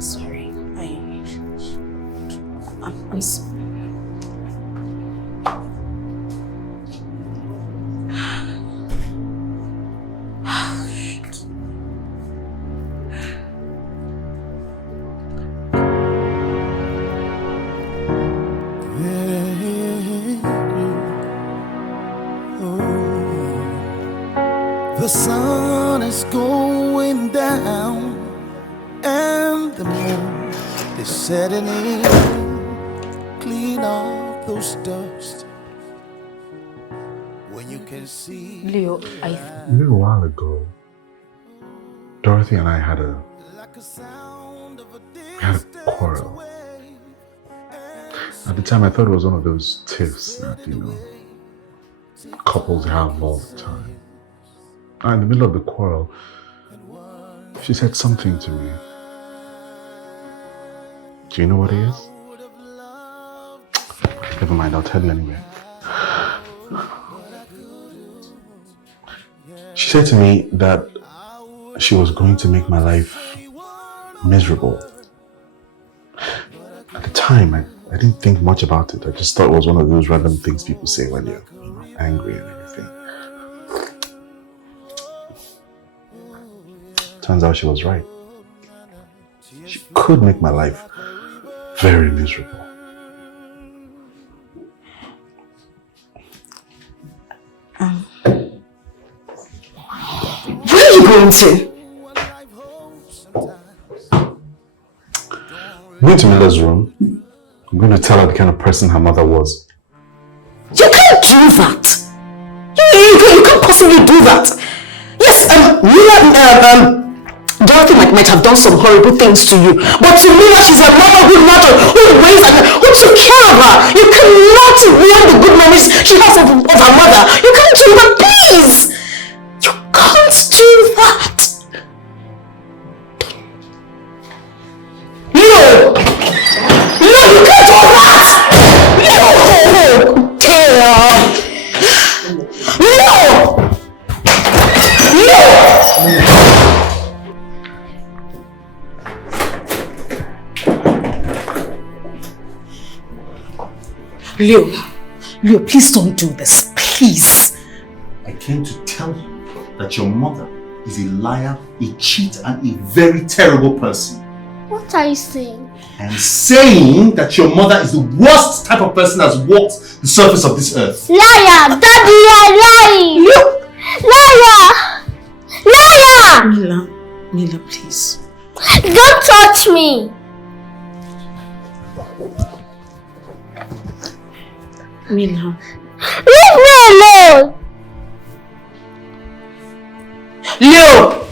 Sorry, I'm sorry. The sun is going down and the moon is setting in. Clean off those dust when you can see. Leo, A little while ago, Dorothy and I had a quarrel. At the time, I thought it was one of those tiffs that, couples have all the time. And in the middle of the quarrel, she said something to me. Do you know what it is? Never mind, I'll tell you anyway. She said to me that she was going to make my life miserable. At the time, I I didn't think much about it. I just thought it was one of those random things people say when you're angry and everything. Turns out she was right. She could make my life very miserable. Where are you going to? I'm going to Mila's room. I'm going to tell her the kind of person her mother was. You can't do that! You can't possibly do that! Yes, Mila, Dorothy might have done some horrible things to you, but to Mila, she's a mother who raised and who took care of her. You cannot ruin the good memories she has of her mother. You can't do that, please! You can't do that! No! No, you can't do that! No! Leo, please don't do this, please. I came to tell you that your mother is a liar, a cheat, and a very terrible person. What are you saying? I'm saying that your mother is the worst type of person that's walked the surface of this earth. Liar! Daddy, you're lying! Liar! Mila, please. Don't touch me! Mila. Leave me alone! Leo!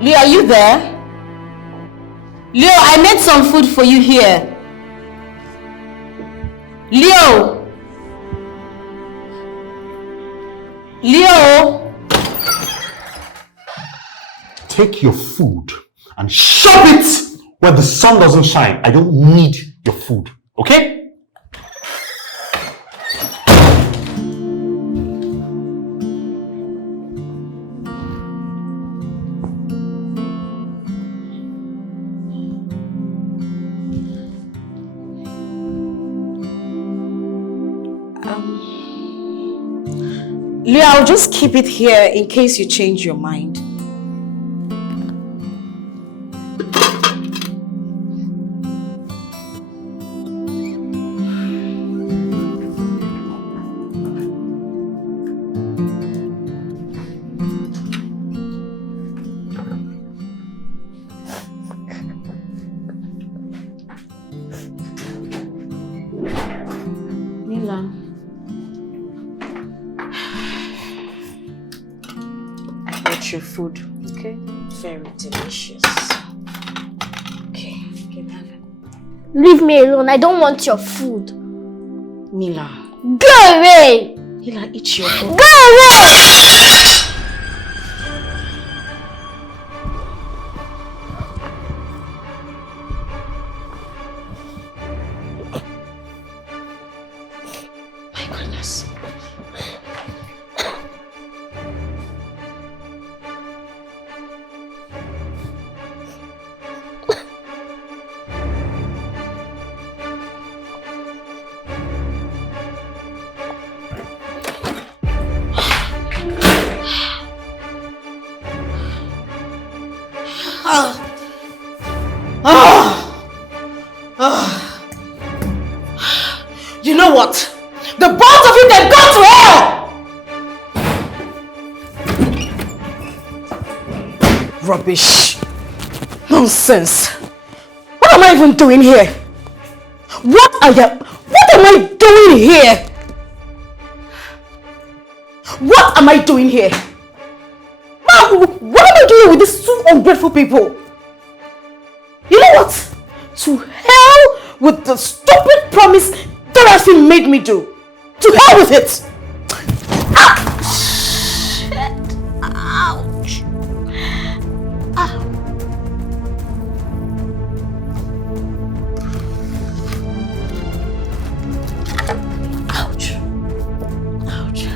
Leo, are you there? Leo, I made some food for you here. Leo! Take your food and shove it where the sun doesn't shine. I don't need your food, okay? Leo, I'll just keep it here in case you change your mind. Your food, okay? Very delicious. Okay, get that. Leave me alone. I don't want your food. Mila. Go away! Mila, eat your food. Go away! My goodness. You know what? The both of you, they've gone to hell! Rubbish. Nonsense. What am I even doing here? What am I doing here? What am I doing here? Mom, what am I doing with these two ungrateful people? You know what? To hell with the stupid promise Dorothy made me do. To hell with it! Ah! Shit! Ouch! Ah. Ouch! Ouch!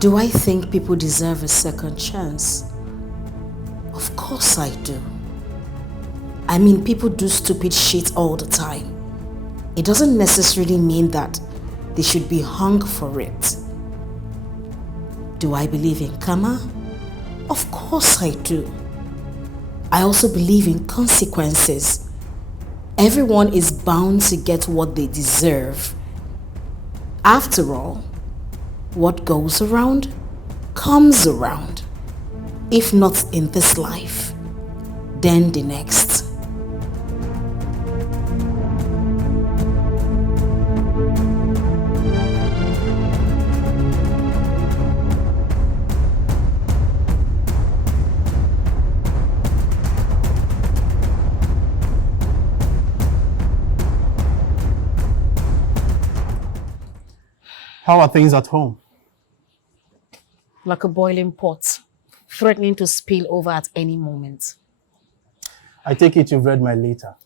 Do I think people deserve a second chance? Of course I do. I mean, people do stupid shit all the time. It doesn't necessarily mean that they should be hung for it. Do I believe in karma? Of course I do. I also believe in consequences. Everyone is bound to get what they deserve. After all, what goes around comes around. If not in this life, then the next. How are things at home? Like a boiling pot, threatening to spill over at any moment. I take it you've read my letter.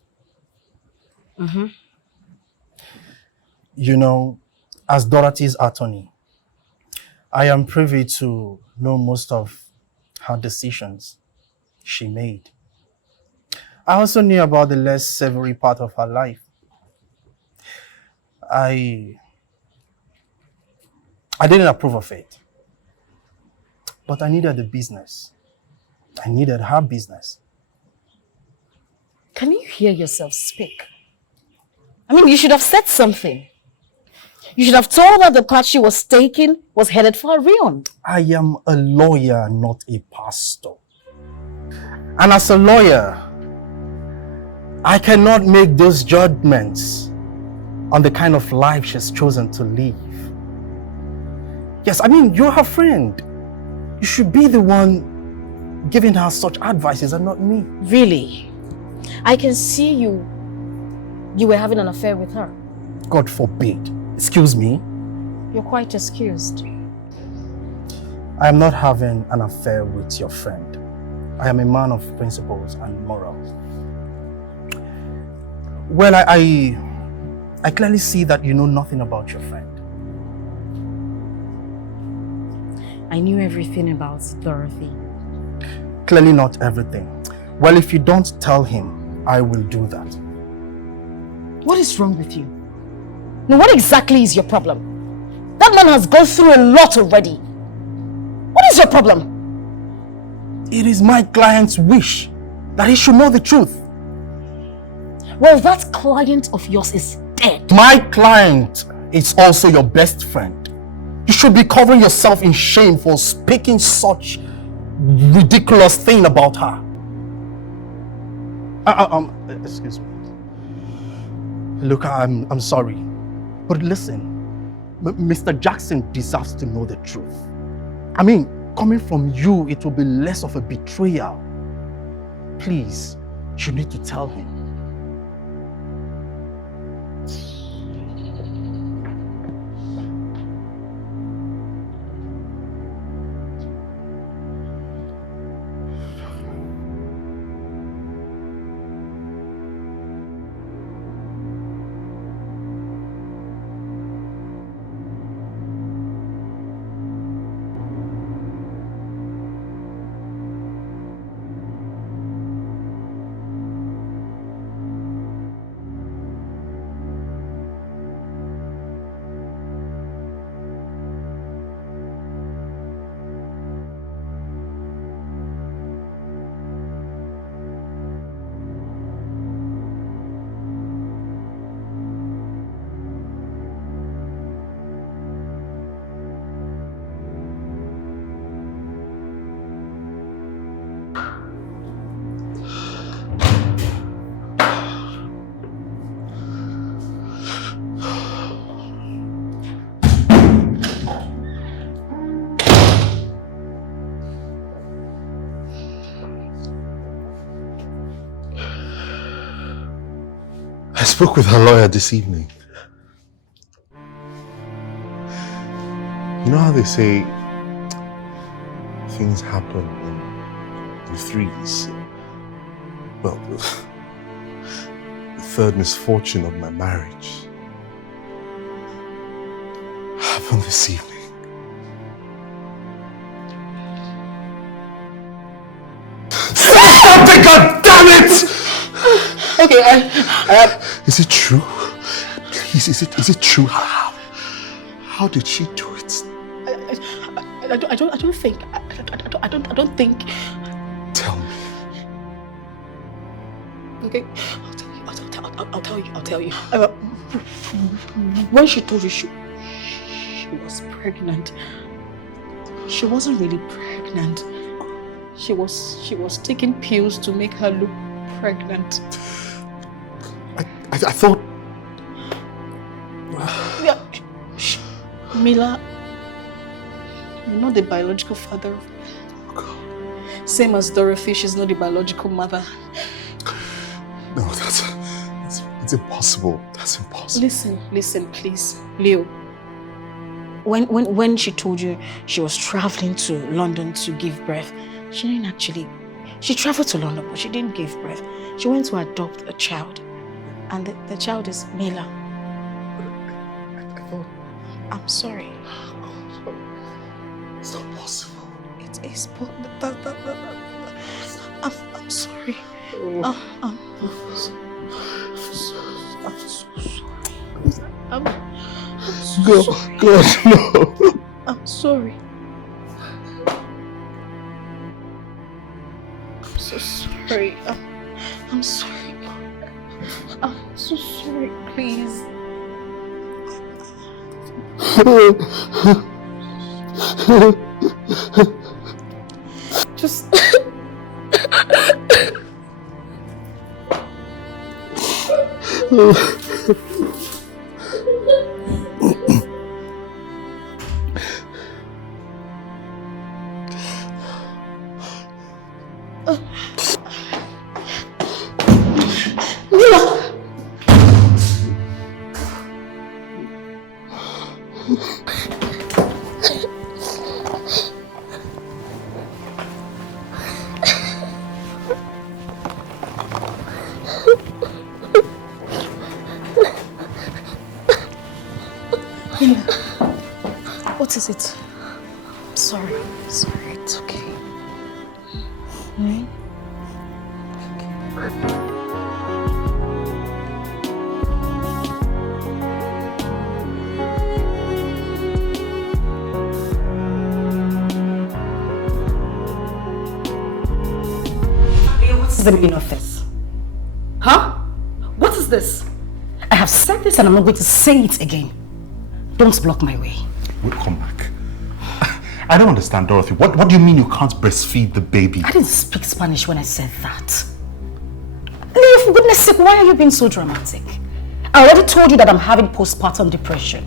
Mm-hmm. You know, as Dorothy's attorney, I am privy to know most of her decisions she made. I also knew about the less savory part of her life. I didn't approve of it. But I needed the business. I needed her business. Can you hear yourself speak? I mean, you should have said something. You should have told her the path she was taking was headed for a ruin. I am a lawyer, not a pastor. And as a lawyer, I cannot make those judgments on the kind of life she's chosen to live. Yes, I mean, you're her friend. You should be the one giving her such advices and not me. Really? I can see you were having an affair with her. God forbid. Excuse me? You're quite excused. I am not having an affair with your friend. I am a man of principles and morals. Well, I clearly see that you know nothing about your friend. I knew everything about Dorothy. Clearly not everything. Well, if you don't tell him, I will do that. What is wrong with you? Now, what exactly is your problem? That man has gone through a lot already. What is your problem? It is my client's wish that he should know the truth. Well, that client of yours is dead. My client is also your best friend. You should be covering yourself in shame for speaking such ridiculous thing about her. Excuse me. Look, I'm sorry. But listen, Mr. Jackson deserves to know the truth. I mean, coming from you, it will be less of a betrayal. Please, you need to tell him. spoke with her lawyer this evening. You know how they say things happen in threes? Well, the third misfortune of my marriage happened this evening. Stop it, God damn it! Okay, Is it true? Please, is it true? How did she do it? I don't think. Tell me. Okay, I'll tell you. When she told you she was pregnant, she wasn't really pregnant. She was taking pills to make her look pregnant. I thought... Yeah, Mila, you're not the biological father. Same as Dorothy, she's not the biological mother. No, it's impossible. That's impossible. Listen, please. Leo, when she told you she was traveling to London to give birth, she didn't actually... She traveled to London, but she didn't give birth. She went to adopt a child. And the child is Mila. I thought... I'm sorry. It's not possible. It is, but I'm sorry. I'm so sorry. God, no. I'm sorry. I'm so sorry. I'm sorry. I'm so sorry, please. Just... What is it? I'm sorry, it's okay. Okay. What's the meaning of this? Huh? What is this? I have said this and I'm not going to say it again. Don't block my way. We'll come back. I don't understand, Dorothy. What do you mean you can't breastfeed the baby? I didn't speak Spanish when I said that. Leo, for goodness sake, why are you being so dramatic? I already told you that I'm having postpartum depression.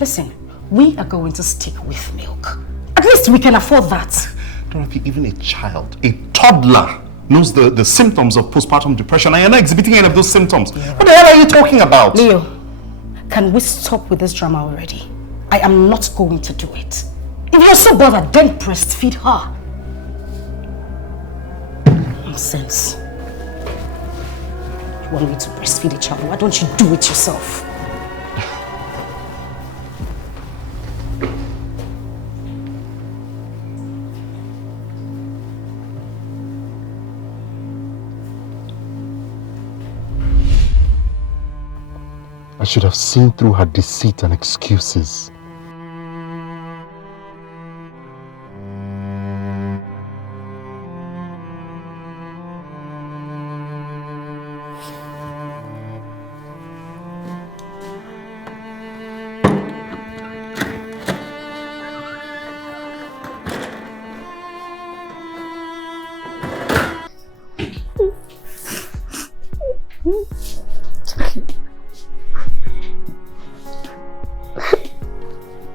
Listen, we are going to stick with milk. At least we can afford that. Dorothy, even a child, a toddler, knows the symptoms of postpartum depression, and you're not exhibiting any of those symptoms. Yeah. What the hell are you talking about? Leo, can we stop with this drama already? I am not going to do it. If you're so bothered, then breastfeed her. Nonsense. You want me to breastfeed a child? Why don't you do it yourself? I should have seen through her deceit and excuses.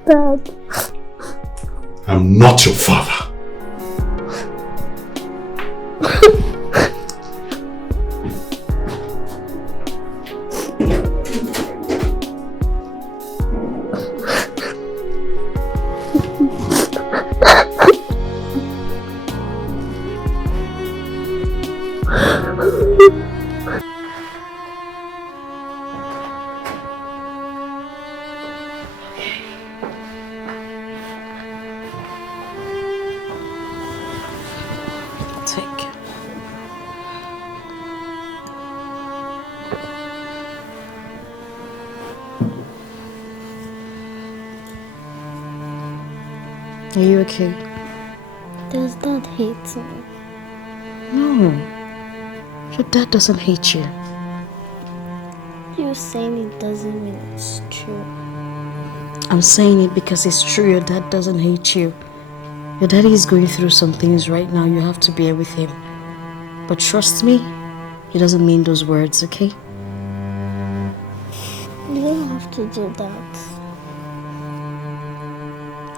Dad. I'm not your father. Are you okay? Does Dad hate me? No. Your dad doesn't hate you. You saying it doesn't mean it's true. I'm saying it because it's true. Your dad doesn't hate you. Your daddy is going through some things right now. You have to bear with him. But trust me, he doesn't mean those words, okay? You don't have to do that.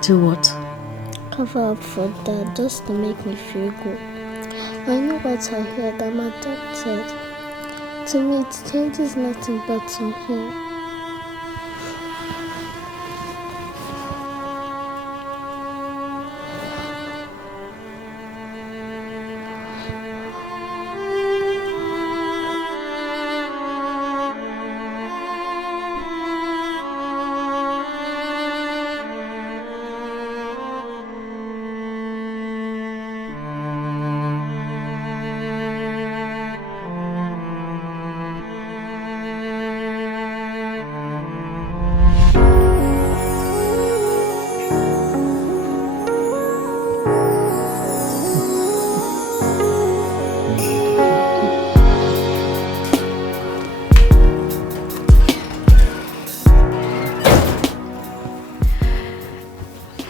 Do what? Cover up for Dad just to make me feel good. I know what I heard. I'm adopted. To me, it changes nothing but to him.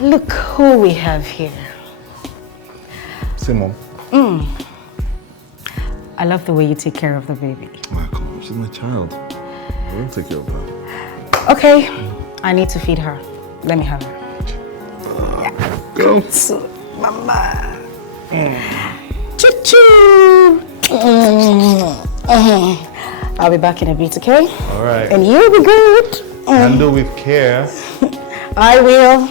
Look who we have here. Say, Mom. I love the way you take care of the baby. Oh, come on, she's my child. I will take care of her. Okay, I need to feed her. Let me have her. Go. So, Mama. Choo-choo. I'll be back in a bit, okay? All right. And you'll be good. Handle with care. I will.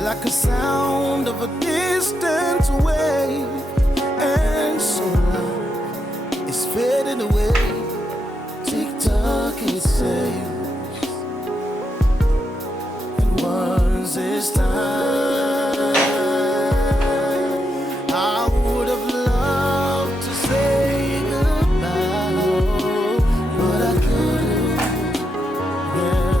Like a sound of a distant wave, and so loud it's fading away. Tick-tock it says, and once this time I would have loved to say goodbye, but I couldn't. Yeah.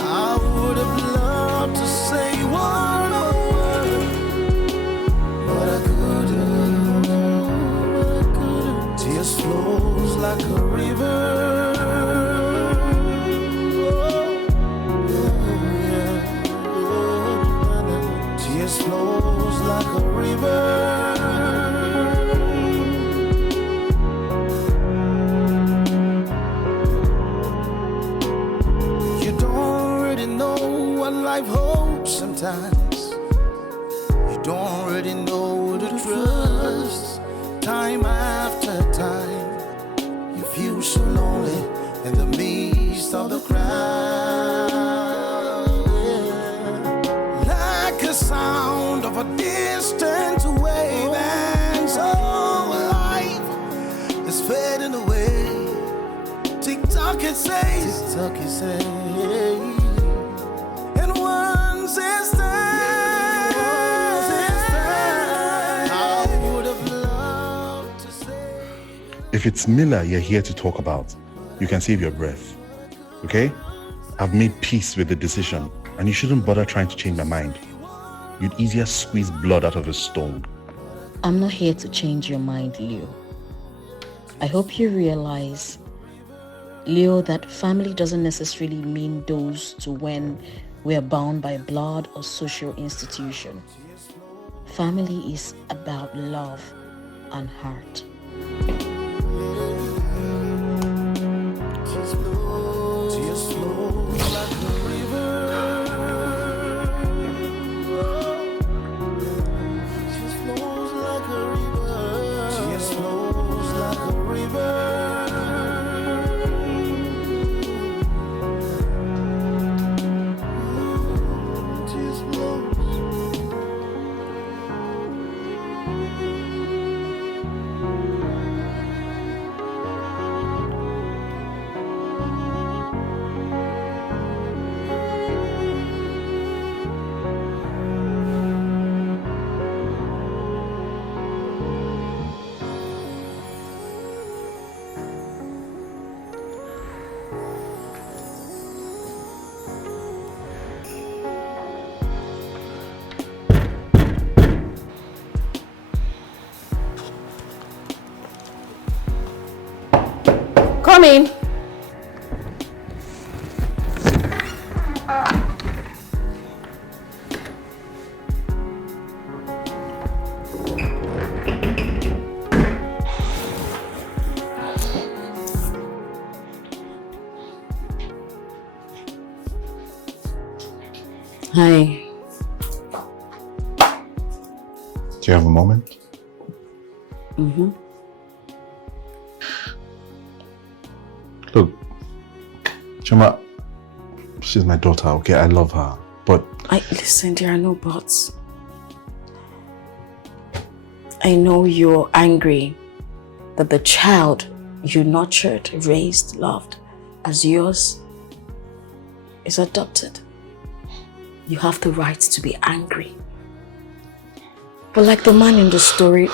I would have loved to say one more word, but I couldn't. Tears flows like a river. Tears flows like a river. You don't really know what life holds sometimes. You don't really know who to trust. Time after time, you feel so lonely in the midst of the crowd. Yeah. Like a sound of a distant wave, and so life is fading away. Tick-tock it says, tick-tock it says, and once it's time, I would have loved to say. If it's Miller you're here to talk about, you can save your breath. Okay? I've made peace with the decision, and you shouldn't bother trying to change my mind. You'd easier squeeze blood out of a stone. I'm not here to change your mind, Leo. I hope you realize, Leo, that family doesn't necessarily mean those to when we are bound by blood or social institution. Family is about love and heart. Tears flow like a river. Tears flows like a river. Tears flows like a river. Tears flows. Come in. Hi. Do you have a moment? Mm-hmm. Look, Chima, she's my daughter, okay? I love her, but... Listen, there are no buts. I know you're angry that the child you nurtured, raised, loved as yours is adopted. You have the right to be angry. But like the man in the story,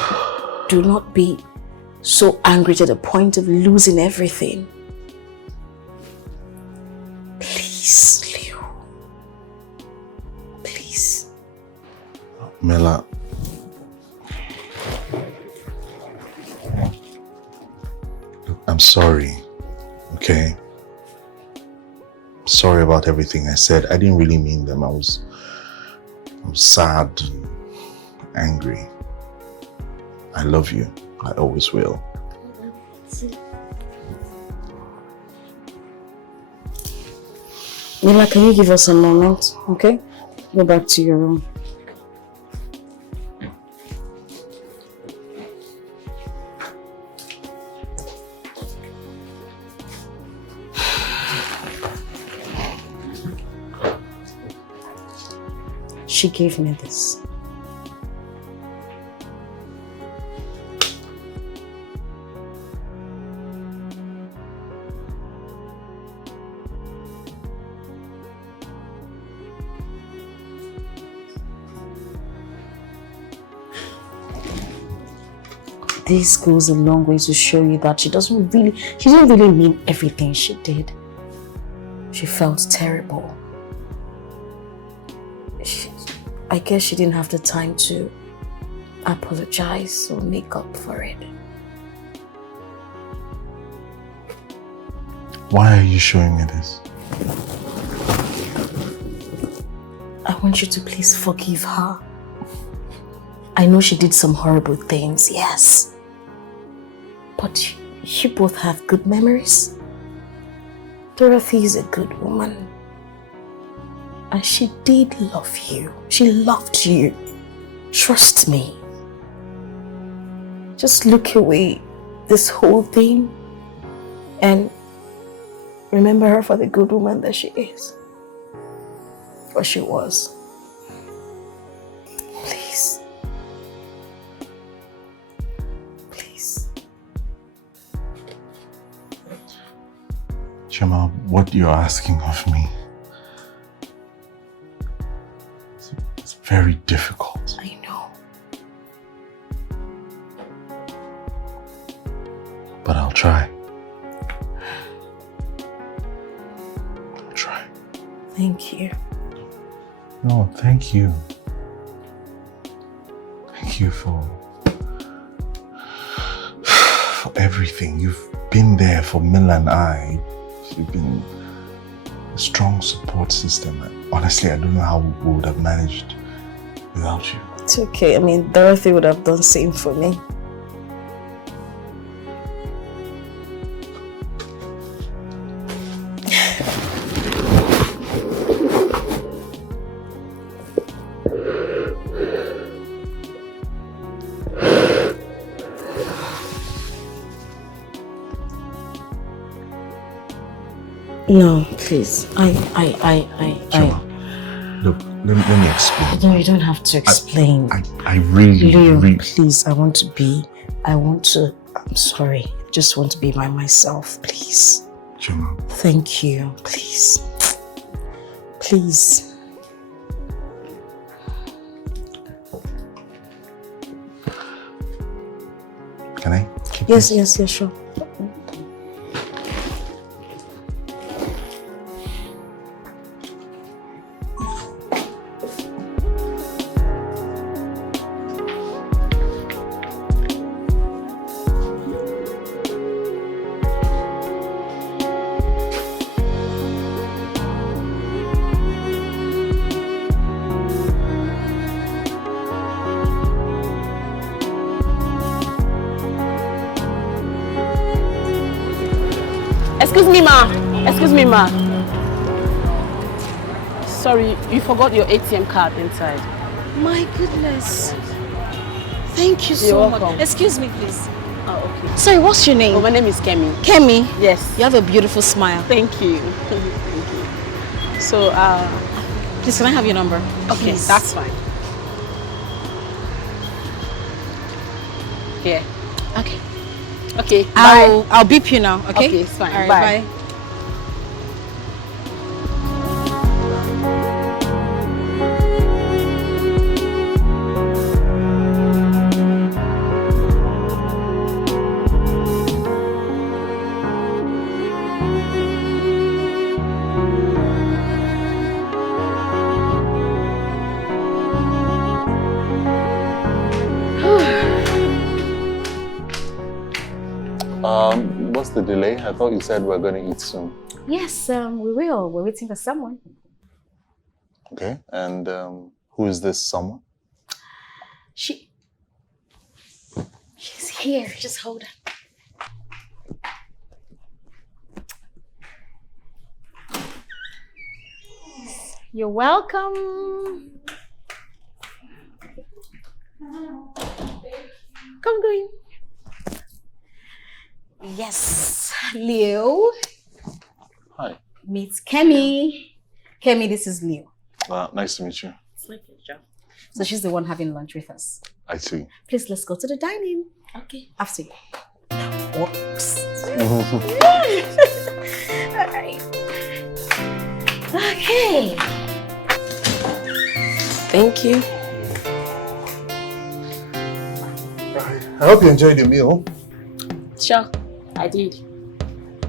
do not be so angry to the point of losing everything. Please, Leo. Please. Mela. Look, I'm sorry, okay? I'm sorry about everything I said. I didn't really mean them. I was sad and angry. I love you. I always will. Mila, can you give us a moment, okay? Go back to your room. She gave me this. This goes a long way to show you that she didn't really mean everything she did. She felt terrible. I guess she didn't have the time to apologize or make up for it. Why are you showing me this? I want you to please forgive her. I know she did some horrible things, yes. But you both have good memories. Dorothy is a good woman. And she did love you. She loved you. Trust me. Just look away this whole thing and remember her for the good woman that she is. Or she was. Please. Please. Chima, what you're asking of me, it's very difficult. I know. But I'll try. I'll try. Thank you. No, thank you. Thank you for everything. You've been there for Mila and I. You've been a strong support system. Honestly, I don't know how we would have managed without you. It's okay. I mean, Dorothy would have done the same for me. No, please. Look, let me explain. No, you don't have to explain. I really, Leo, really... please, I'm sorry. I just want to be by myself, please. Chima. Thank you, please. Please. Can I? Yes, sure. Excuse me, ma. Excuse me, ma. Sorry, you forgot your ATM card inside. My goodness. Thank you You're so welcome. much. Excuse me, please. Oh, okay. Sorry, what's your name? Oh, my name is Kemi. Kemi? Yes. You have a beautiful smile. Thank you. Thank you. So, please, can I have your number? Okay, Please. that's fine. Here. Okay. Okay, bye. I'll beep you now, okay? Okay, it's fine. All right, Bye. bye. What's the delay? I thought you said we're going to eat soon. Yes, we will. We're waiting for someone. Okay, and who is this someone? She's here. Just hold her. You're welcome. Come going. Yes, Leo. Hi. Meet Kemi. Kemi, this is Leo. Nice to meet you. It's my pleasure. So she's the one having lunch with us. I see. Please, let's go to the dining. Okay. After you. Whoops. Alright. Okay. Thank you. I hope you enjoyed your meal. Sure, I did.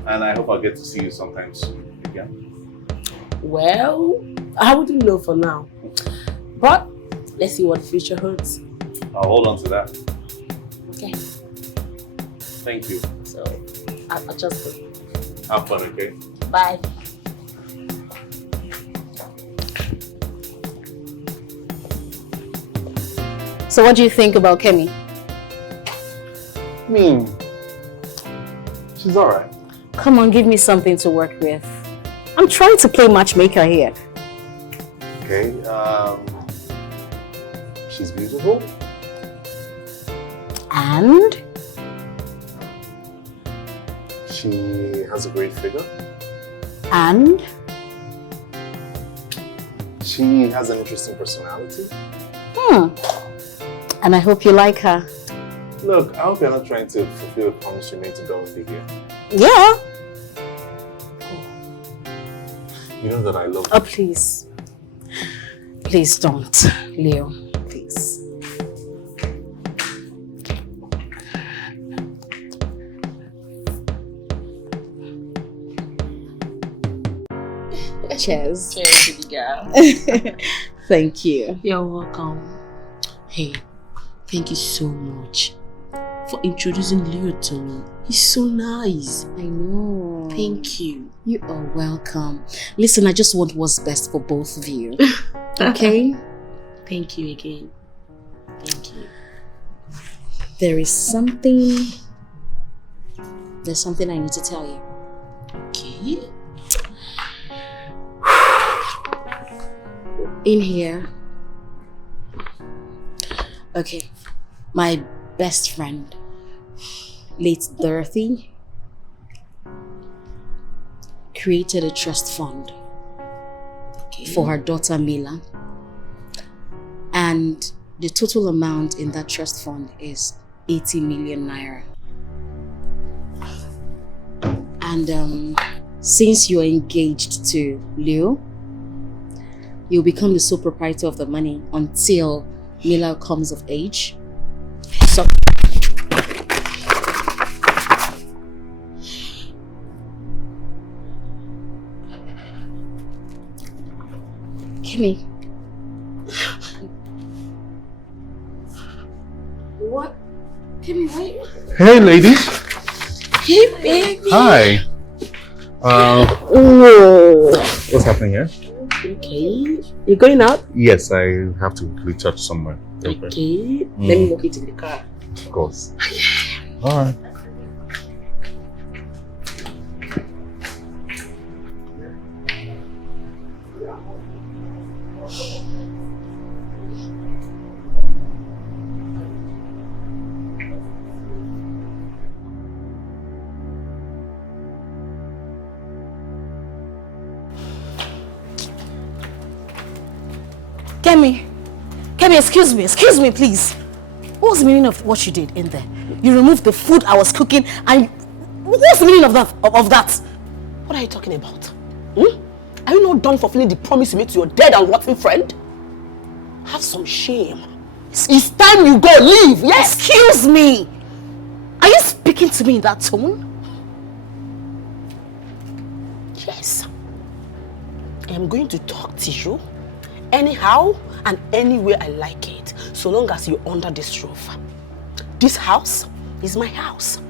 And I hope I'll get to see you sometime soon again. Well, I wouldn't know for now. But let's see what the future holds. I'll hold on to that. Okay. Thank you. So, I'll just go. Have fun, okay? Bye. So what do you think about Kemi? She's alright. Come on, give me something to work with. I'm trying to play matchmaker here. Okay, she's beautiful. And? She has a great figure. And? She has an interesting personality. And I hope you like her. Look, I hope you're not trying to fulfill the promise you made to Dorothy here. Yeah. You know that I love you. Oh, please. Please don't, Leo. Please. Cheers. Cheers, baby girl. Thank you. You're welcome. Hey, thank you so much for introducing Leo to me. He's so nice. I know. Thank you. You are welcome. Listen, I just want what's best for both of you. Okay? Thank you again. Thank you. There's something I need to tell you. Okay. In here. Okay. My best friend, late Dorothy, created a trust fund for her daughter Mila. And the total amount in that trust fund is 80 million naira. And since you're engaged to Leo, you'll become the sole proprietor of the money until Mila comes of age. So Kimmy. What? Kimmy, wait. Hey, ladies. Hey, baby. Hi. What's happening here? Okay. You're going out? Yes, I have to retouch somewhere. Okay. Let me walk it in the car. Of course. All right. Kemi, excuse me, please. What was the meaning of what you did in there? You removed the food I was cooking and what's the meaning of that? What are you talking about? Are you not done fulfilling the promise you made to your dead and rotten friend? Have some shame. It's time you go, leave, yes! Excuse me! Are you speaking to me in that tone? Yes. I am going to talk to you anyhow and any way I like it, so long as you're under this roof. This house is my house.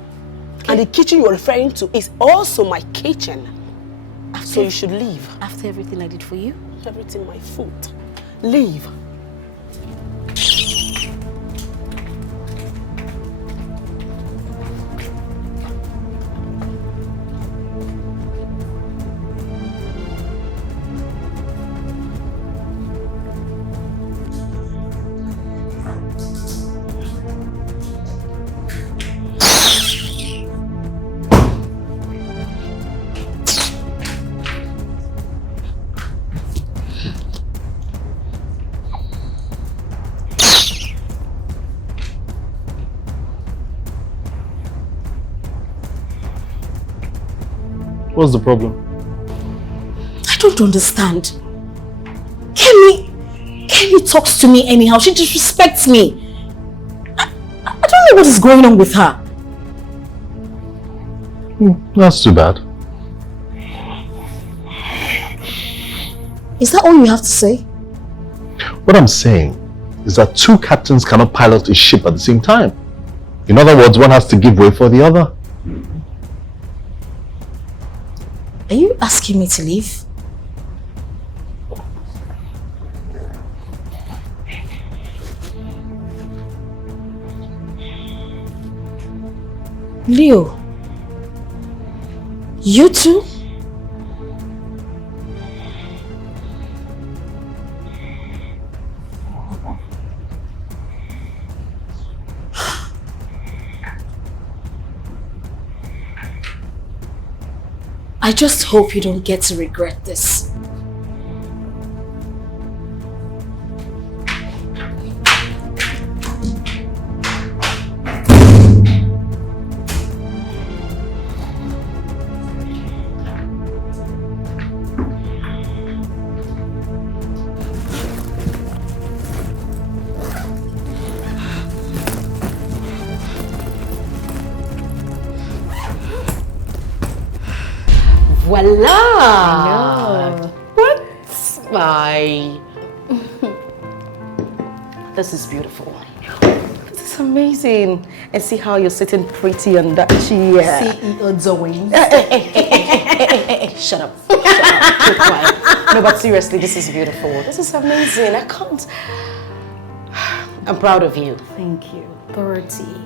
Okay. And the kitchen you're referring to is also my kitchen. So you should leave. After everything I did for you? Everything my fault. Leave. What's the problem? I don't understand. Kemi talks to me anyhow. She disrespects me. I don't know what is going on with her. That's too bad. Is that all you have to say? What I'm saying is that two captains cannot pilot a ship at the same time. In other words, one has to give way for the other. Are you asking me to leave? Leo, you too? I just hope you don't get to regret this. Voila! I know. What's my... This is beautiful. This is amazing. And see how you're sitting pretty on that chair. CEO doing. Shut up. Keep quiet. No, but seriously, this is beautiful. This is amazing. I can't... I'm proud of you. Thank you. Dorothy,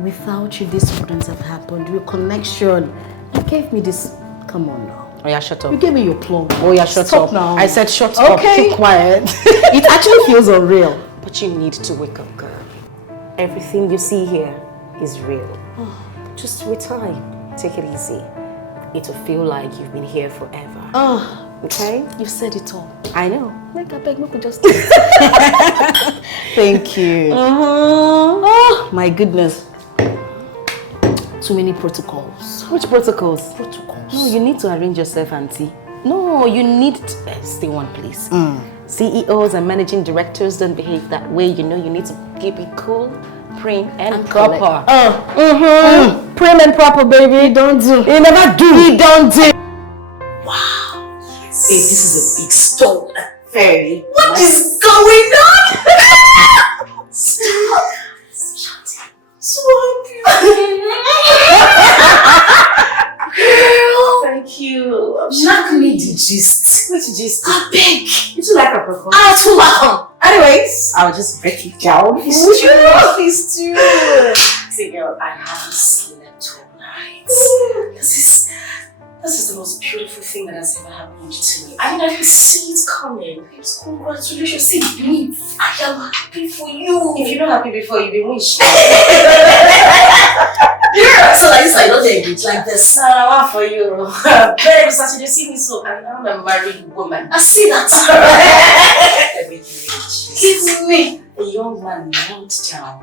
without you, this wouldn't have happened. Your connection. You gave me this... Come on now. Oh yeah, shut up. You gave me your plug. Oh yeah, shut Stop up. now. I said shut up. Okay. Keep quiet. It actually feels unreal. But you need to wake up, girl. Everything you see here is real. Just with time. Take it easy. It will feel like you've been here forever. Okay? You've said it all. I know. Make a beg, make a just. Thank you. Oh my goodness. Too many protocols. Which protocols? Protocols. No, you need to arrange yourself, auntie. No, you need to stay one place. CEOs and managing directors don't behave that way. You know, you need to keep it cool, prim, and proper. Prim and proper, baby. He don't do. He never do. He don't do. Wow. Yes. Babe, this is a big stone. Very. What is going on? Stop. So Girl. Thank you. Knock me the gist. Which gist? I beg. You too like a performance. Ah, too welcome. Anyways, I'll just break it down. Please do. See, girl, I haven't slept all night. This is This is the most beautiful thing that has ever happened to me. I mean, I didn't see it coming. Babes, congratulations. See me. I am happy for you. If you're not happy before, you've been wished. Yeah, so like this, I don't take it like this. I for you. Babes, as you see me, so I'm a married woman. I see that. Give me a young man meltdown.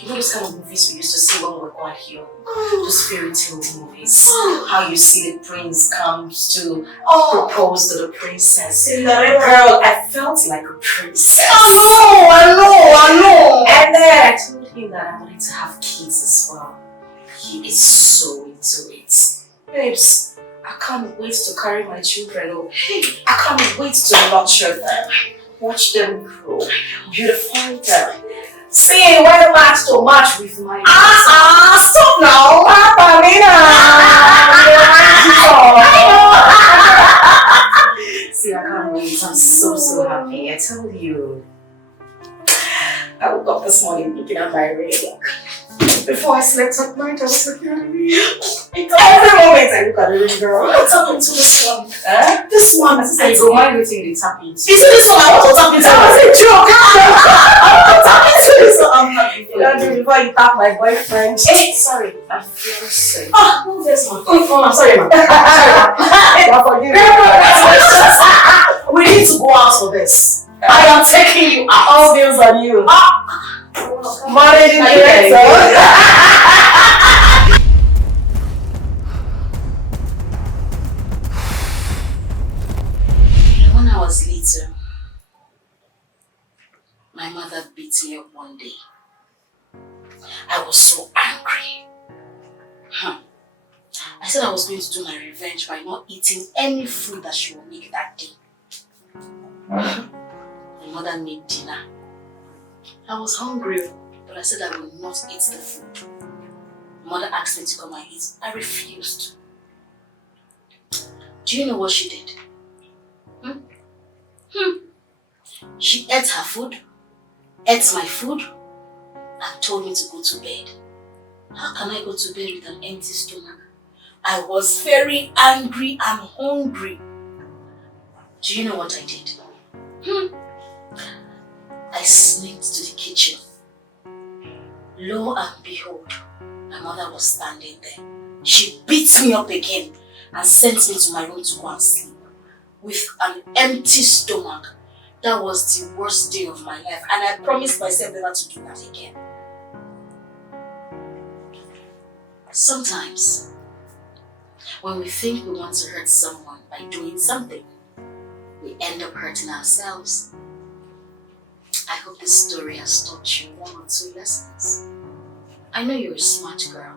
You know those kind of movies we used to see when we were quite young? Those fairy tale movies. How you see the prince comes to propose to the princess. Girl, I felt like a princess. I know. And then I told him that I wanted to have kids as well. He is so into it. Babes, I can't wait to carry my children. Oh, I can't wait to nurture them. Watch them grow. Beautify them. See, why match to match with my stop now. See, I can't wait. I'm so happy. I tell you. I woke up this morning looking at my radio. Before I slept at night, I was looking at the radio. Every moment I look at the radio, girl. What's happened to this one? This one. I go mind waiting to tap into. You see this one? I want to tap into. That was a joke. I'm tapping to this one. I'm happy for you. Before you tap my boyfriend. Hey, sorry. I'm feeling sick. Oh, this one. Oh, I'm sorry, man. We need to go out for this. I am taking you out. All bills on you. Managing director. When I was little, my mother beat me up one day. I was so angry. I said I was going to do my revenge by not eating any food that she would make that day. My mother made dinner. I was hungry, but I said I would not eat the food. Mother asked me to come and eat. I refused. Do you know what she did? She ate her food, ate my food, and told me to go to bed. How can I go to bed with an empty stomach? I was very angry and hungry. Do you know what I did? I sneaked to the kitchen. Lo and behold, my mother was standing there. She beat me up again and sent me to my room to go and sleep. With an empty stomach. That was the worst day of my life, and I promised myself never to do that again. Sometimes, when we think we want to hurt someone by doing something, we end up hurting ourselves. I hope this story has taught you 1 or 2 lessons. I know you're a smart girl.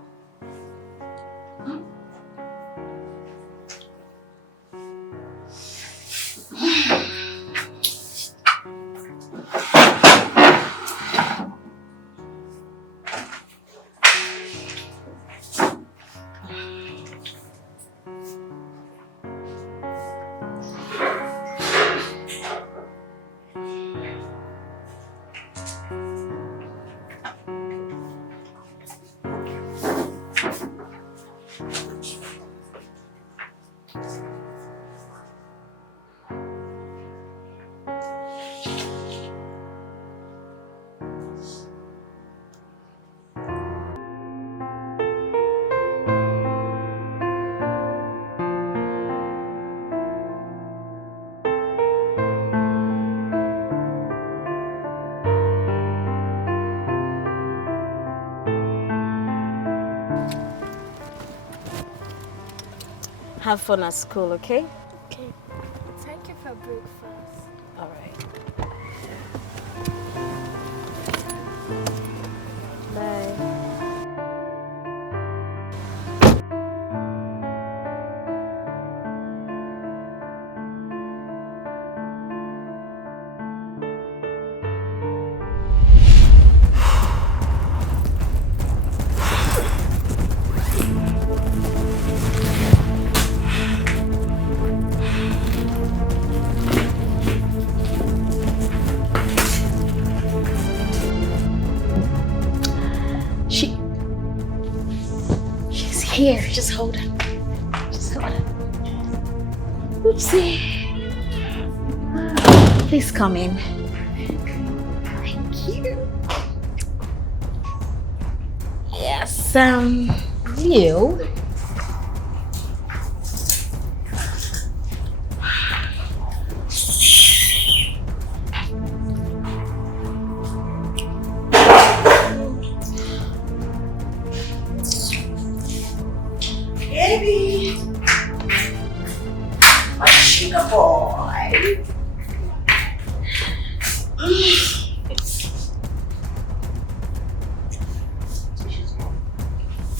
Have fun at school, okay? Okay. Thank you for breakfast. All right. Bye. Here, just hold on. Just hold on. Oopsie. Please come in. Thank you. Yes, you. Baby, my sugar boy.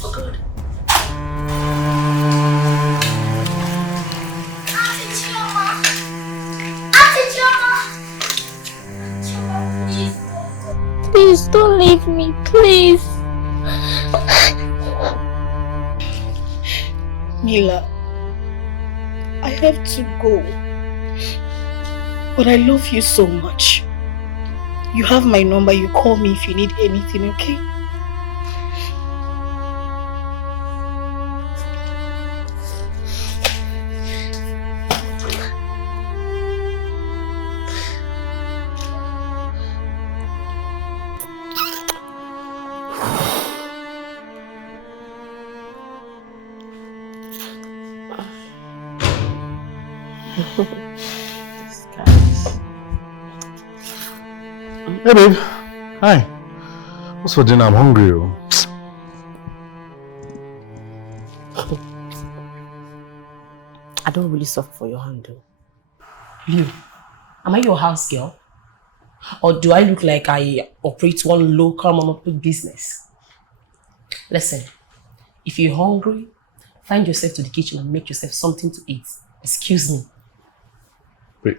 Oh, good. Please don't leave me, please. Mila, I have to go. But I love you so much. You have my number. You call me if you need anything, okay? Hey babe, hi. What's for dinner? I'm hungry. I don't really suffer for your hand though. You, am I your house girl? Or do I look like I operate one local mama put business? Listen, if you're hungry, find yourself to the kitchen and make yourself something to eat. Excuse me. Wait,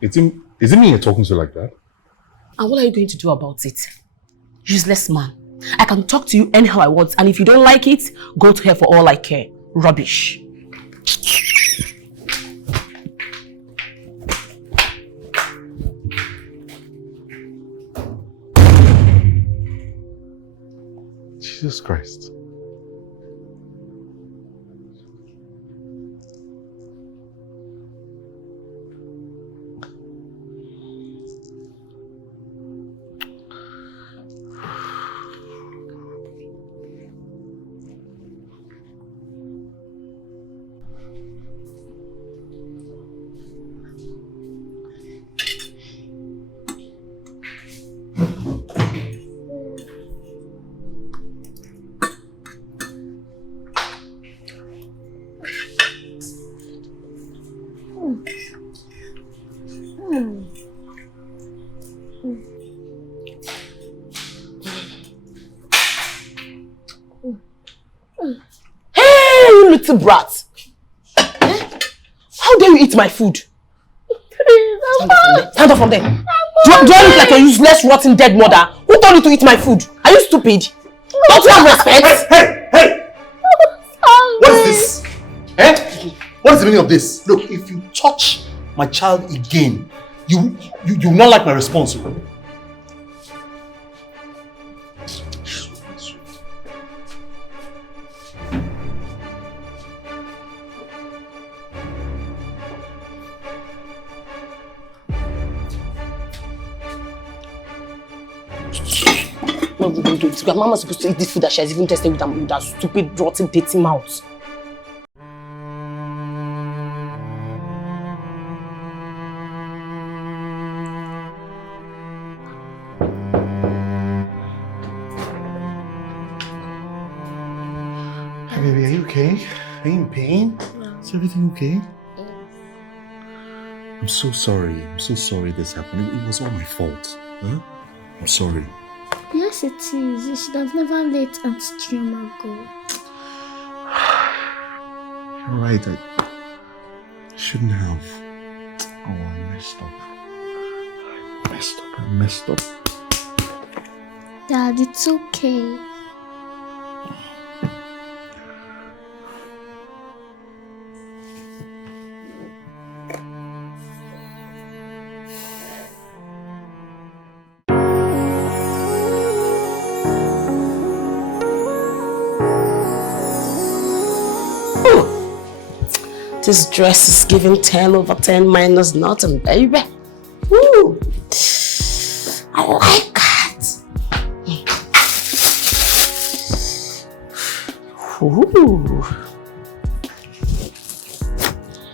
is it me you're talking to like that? And what are you going to do about it? Useless man. I can talk to you anyhow I want, and if you don't like it, go to hell for all I care. Rubbish. Jesus Christ. Little brat. How dare you eat my food? Stand up from there. Do I look like a useless, rotten, dead mother? Who told you to eat my food? Are you stupid? Don't you have respect? Hey! What is this? Eh? What is the meaning of this? Look, if you touch my child again, you will not like my response. What are we going to do? Mama is supposed to eat this food that she has even tested with that stupid, rotten, dirty mouth. Hey baby, are you okay? Are you in pain? No. Is everything okay? Yes. I'm so sorry. I'm so sorry this happened. It was all my fault. Huh? I'm sorry. Yes, it is. You should have never let Auntie Chioma go. You're right. I shouldn't have. Oh, I messed up. I messed up. Dad, it's okay. This dress is giving 10 over 10 minus nothing, baby. Woo! I like that. Ooh.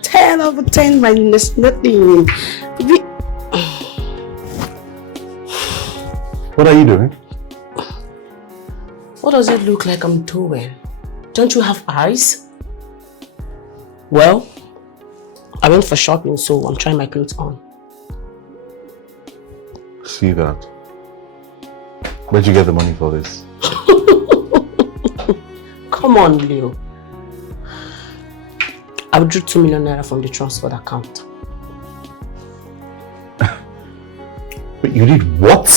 10 over 10 minus nothing. What are you doing? What does it look like I'm doing? Don't you have eyes? Well, I went for shopping, so I'm trying my clothes on. See that? Where'd you get the money for this? Come on, Leo. I withdrew 2 million naira from the transfer account. But you did what?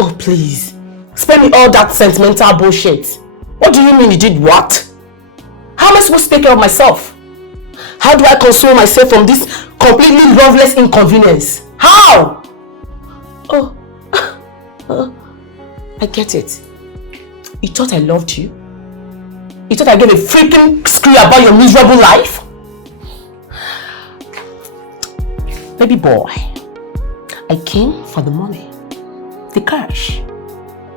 Oh, please. Spare me all that sentimental bullshit. What do you mean you did what? How am I supposed to take care of myself? How do I console myself from this completely loveless inconvenience? How? Oh, I get it. You thought I loved you? You thought I gave a freaking screw about your miserable life? Baby boy, I came for the money, the cash.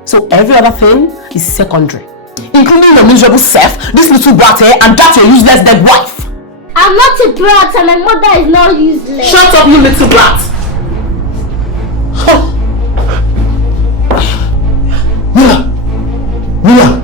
So every other thing is secondary, including your miserable self, this little brat here, and that your useless dead wife. I'm not a brat and my mother is not useless. Shut up, you little brat! Mila! Mila!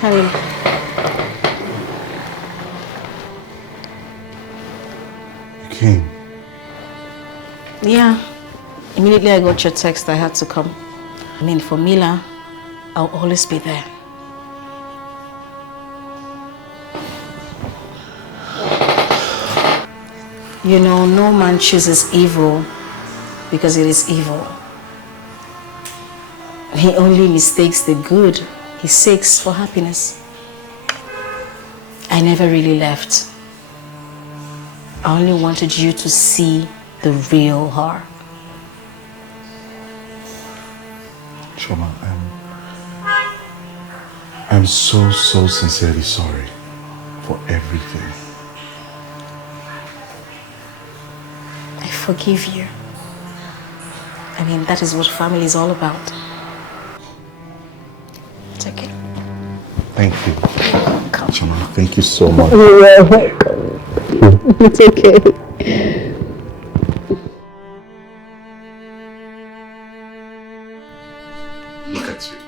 Hello. You came. Yeah. Immediately I got your text, I had to come. I mean, for Mila, I'll always be there. You know, no man chooses evil because it is evil. He only mistakes the good he seeks for happiness. I never really left. I only wanted you to see the real her. Shoma, I'm so sincerely sorry for everything. I forgive you. I mean, that is what family is all about. It's okay. Thank you. Shoma, thank you so much. You're welcome. It's okay. Look at you.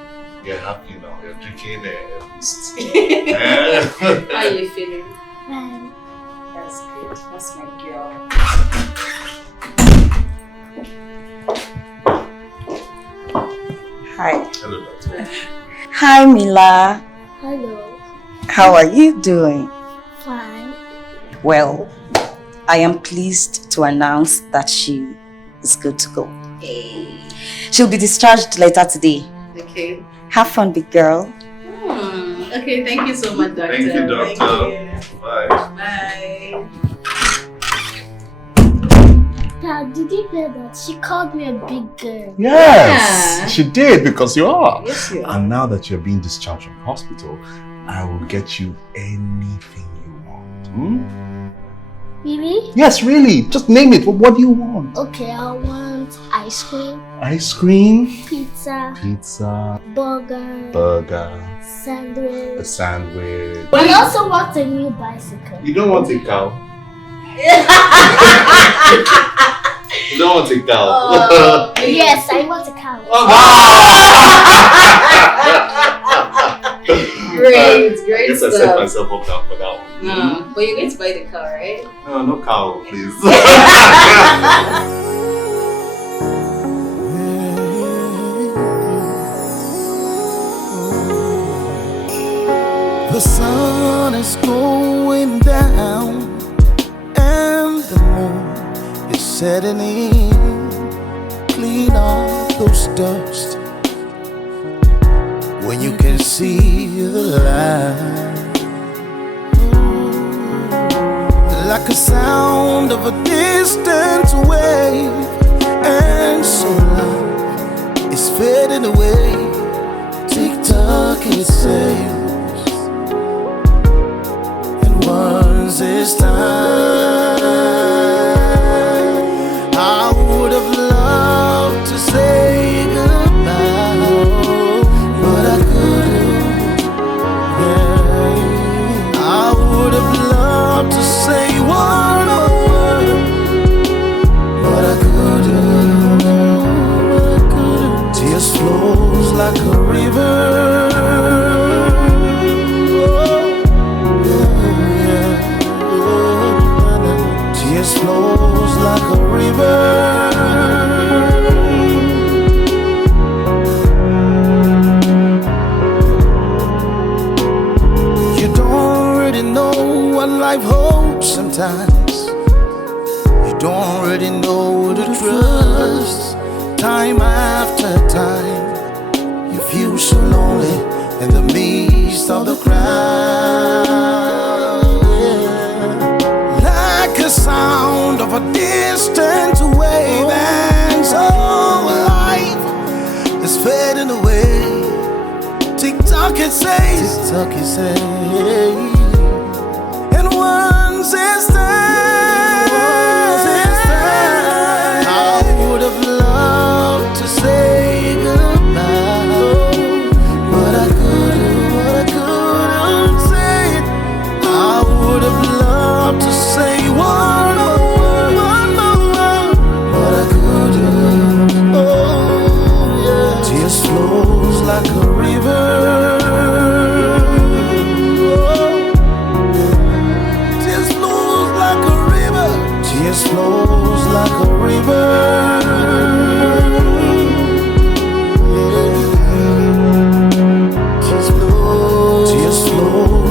You're happy now. You're drinking a boost. How are you feeling? Fine. That's good. That's my girl. Hi. Hello, doctor. Hi, Mila. Hello. How are you doing? Fine. Well, I am pleased to announce that she is good to go. Hey. She'll be discharged later today. Okay. Have fun, big girl. Okay, thank you so much, doctor. Thank you, doctor. Thank you. Bye. Bye. Dad, did you hear that? She called me a big girl. Yes, she did, because you are. Yes, you are. And now that you're being discharged from hospital, I will get you anything you want. Hmm? Really? Yes, really. Just name it. What do you want? Okay, I want ice cream, Ice cream, pizza, pizza, burger, burger, sandwich. a sandwich. I also want a new bicycle. You don't want a cow? You don't want a cow? Yes, I want a cow. Great I guess I set myself up now for that one. No, but you're going to buy the car, right? No, no cow, please. The sun is going down and the moon is setting in. clean off those dust. When you can see the light, like a sound of a distant wave, and so life is fading away. Tick-tock it says, and once this time I would have loved to say goodbye, but I couldn't. Yeah. I would have loved to say one more word, but I couldn't. Tears flows like a river. Tears flows like a river. You don't really know what life holds sometimes. You don't really know the trust. Time after time, you feel so lonely in the midst of the crowd. Like a sound of a distant wave, and so life is fading away. Tick-tock it says, tick-tock it says.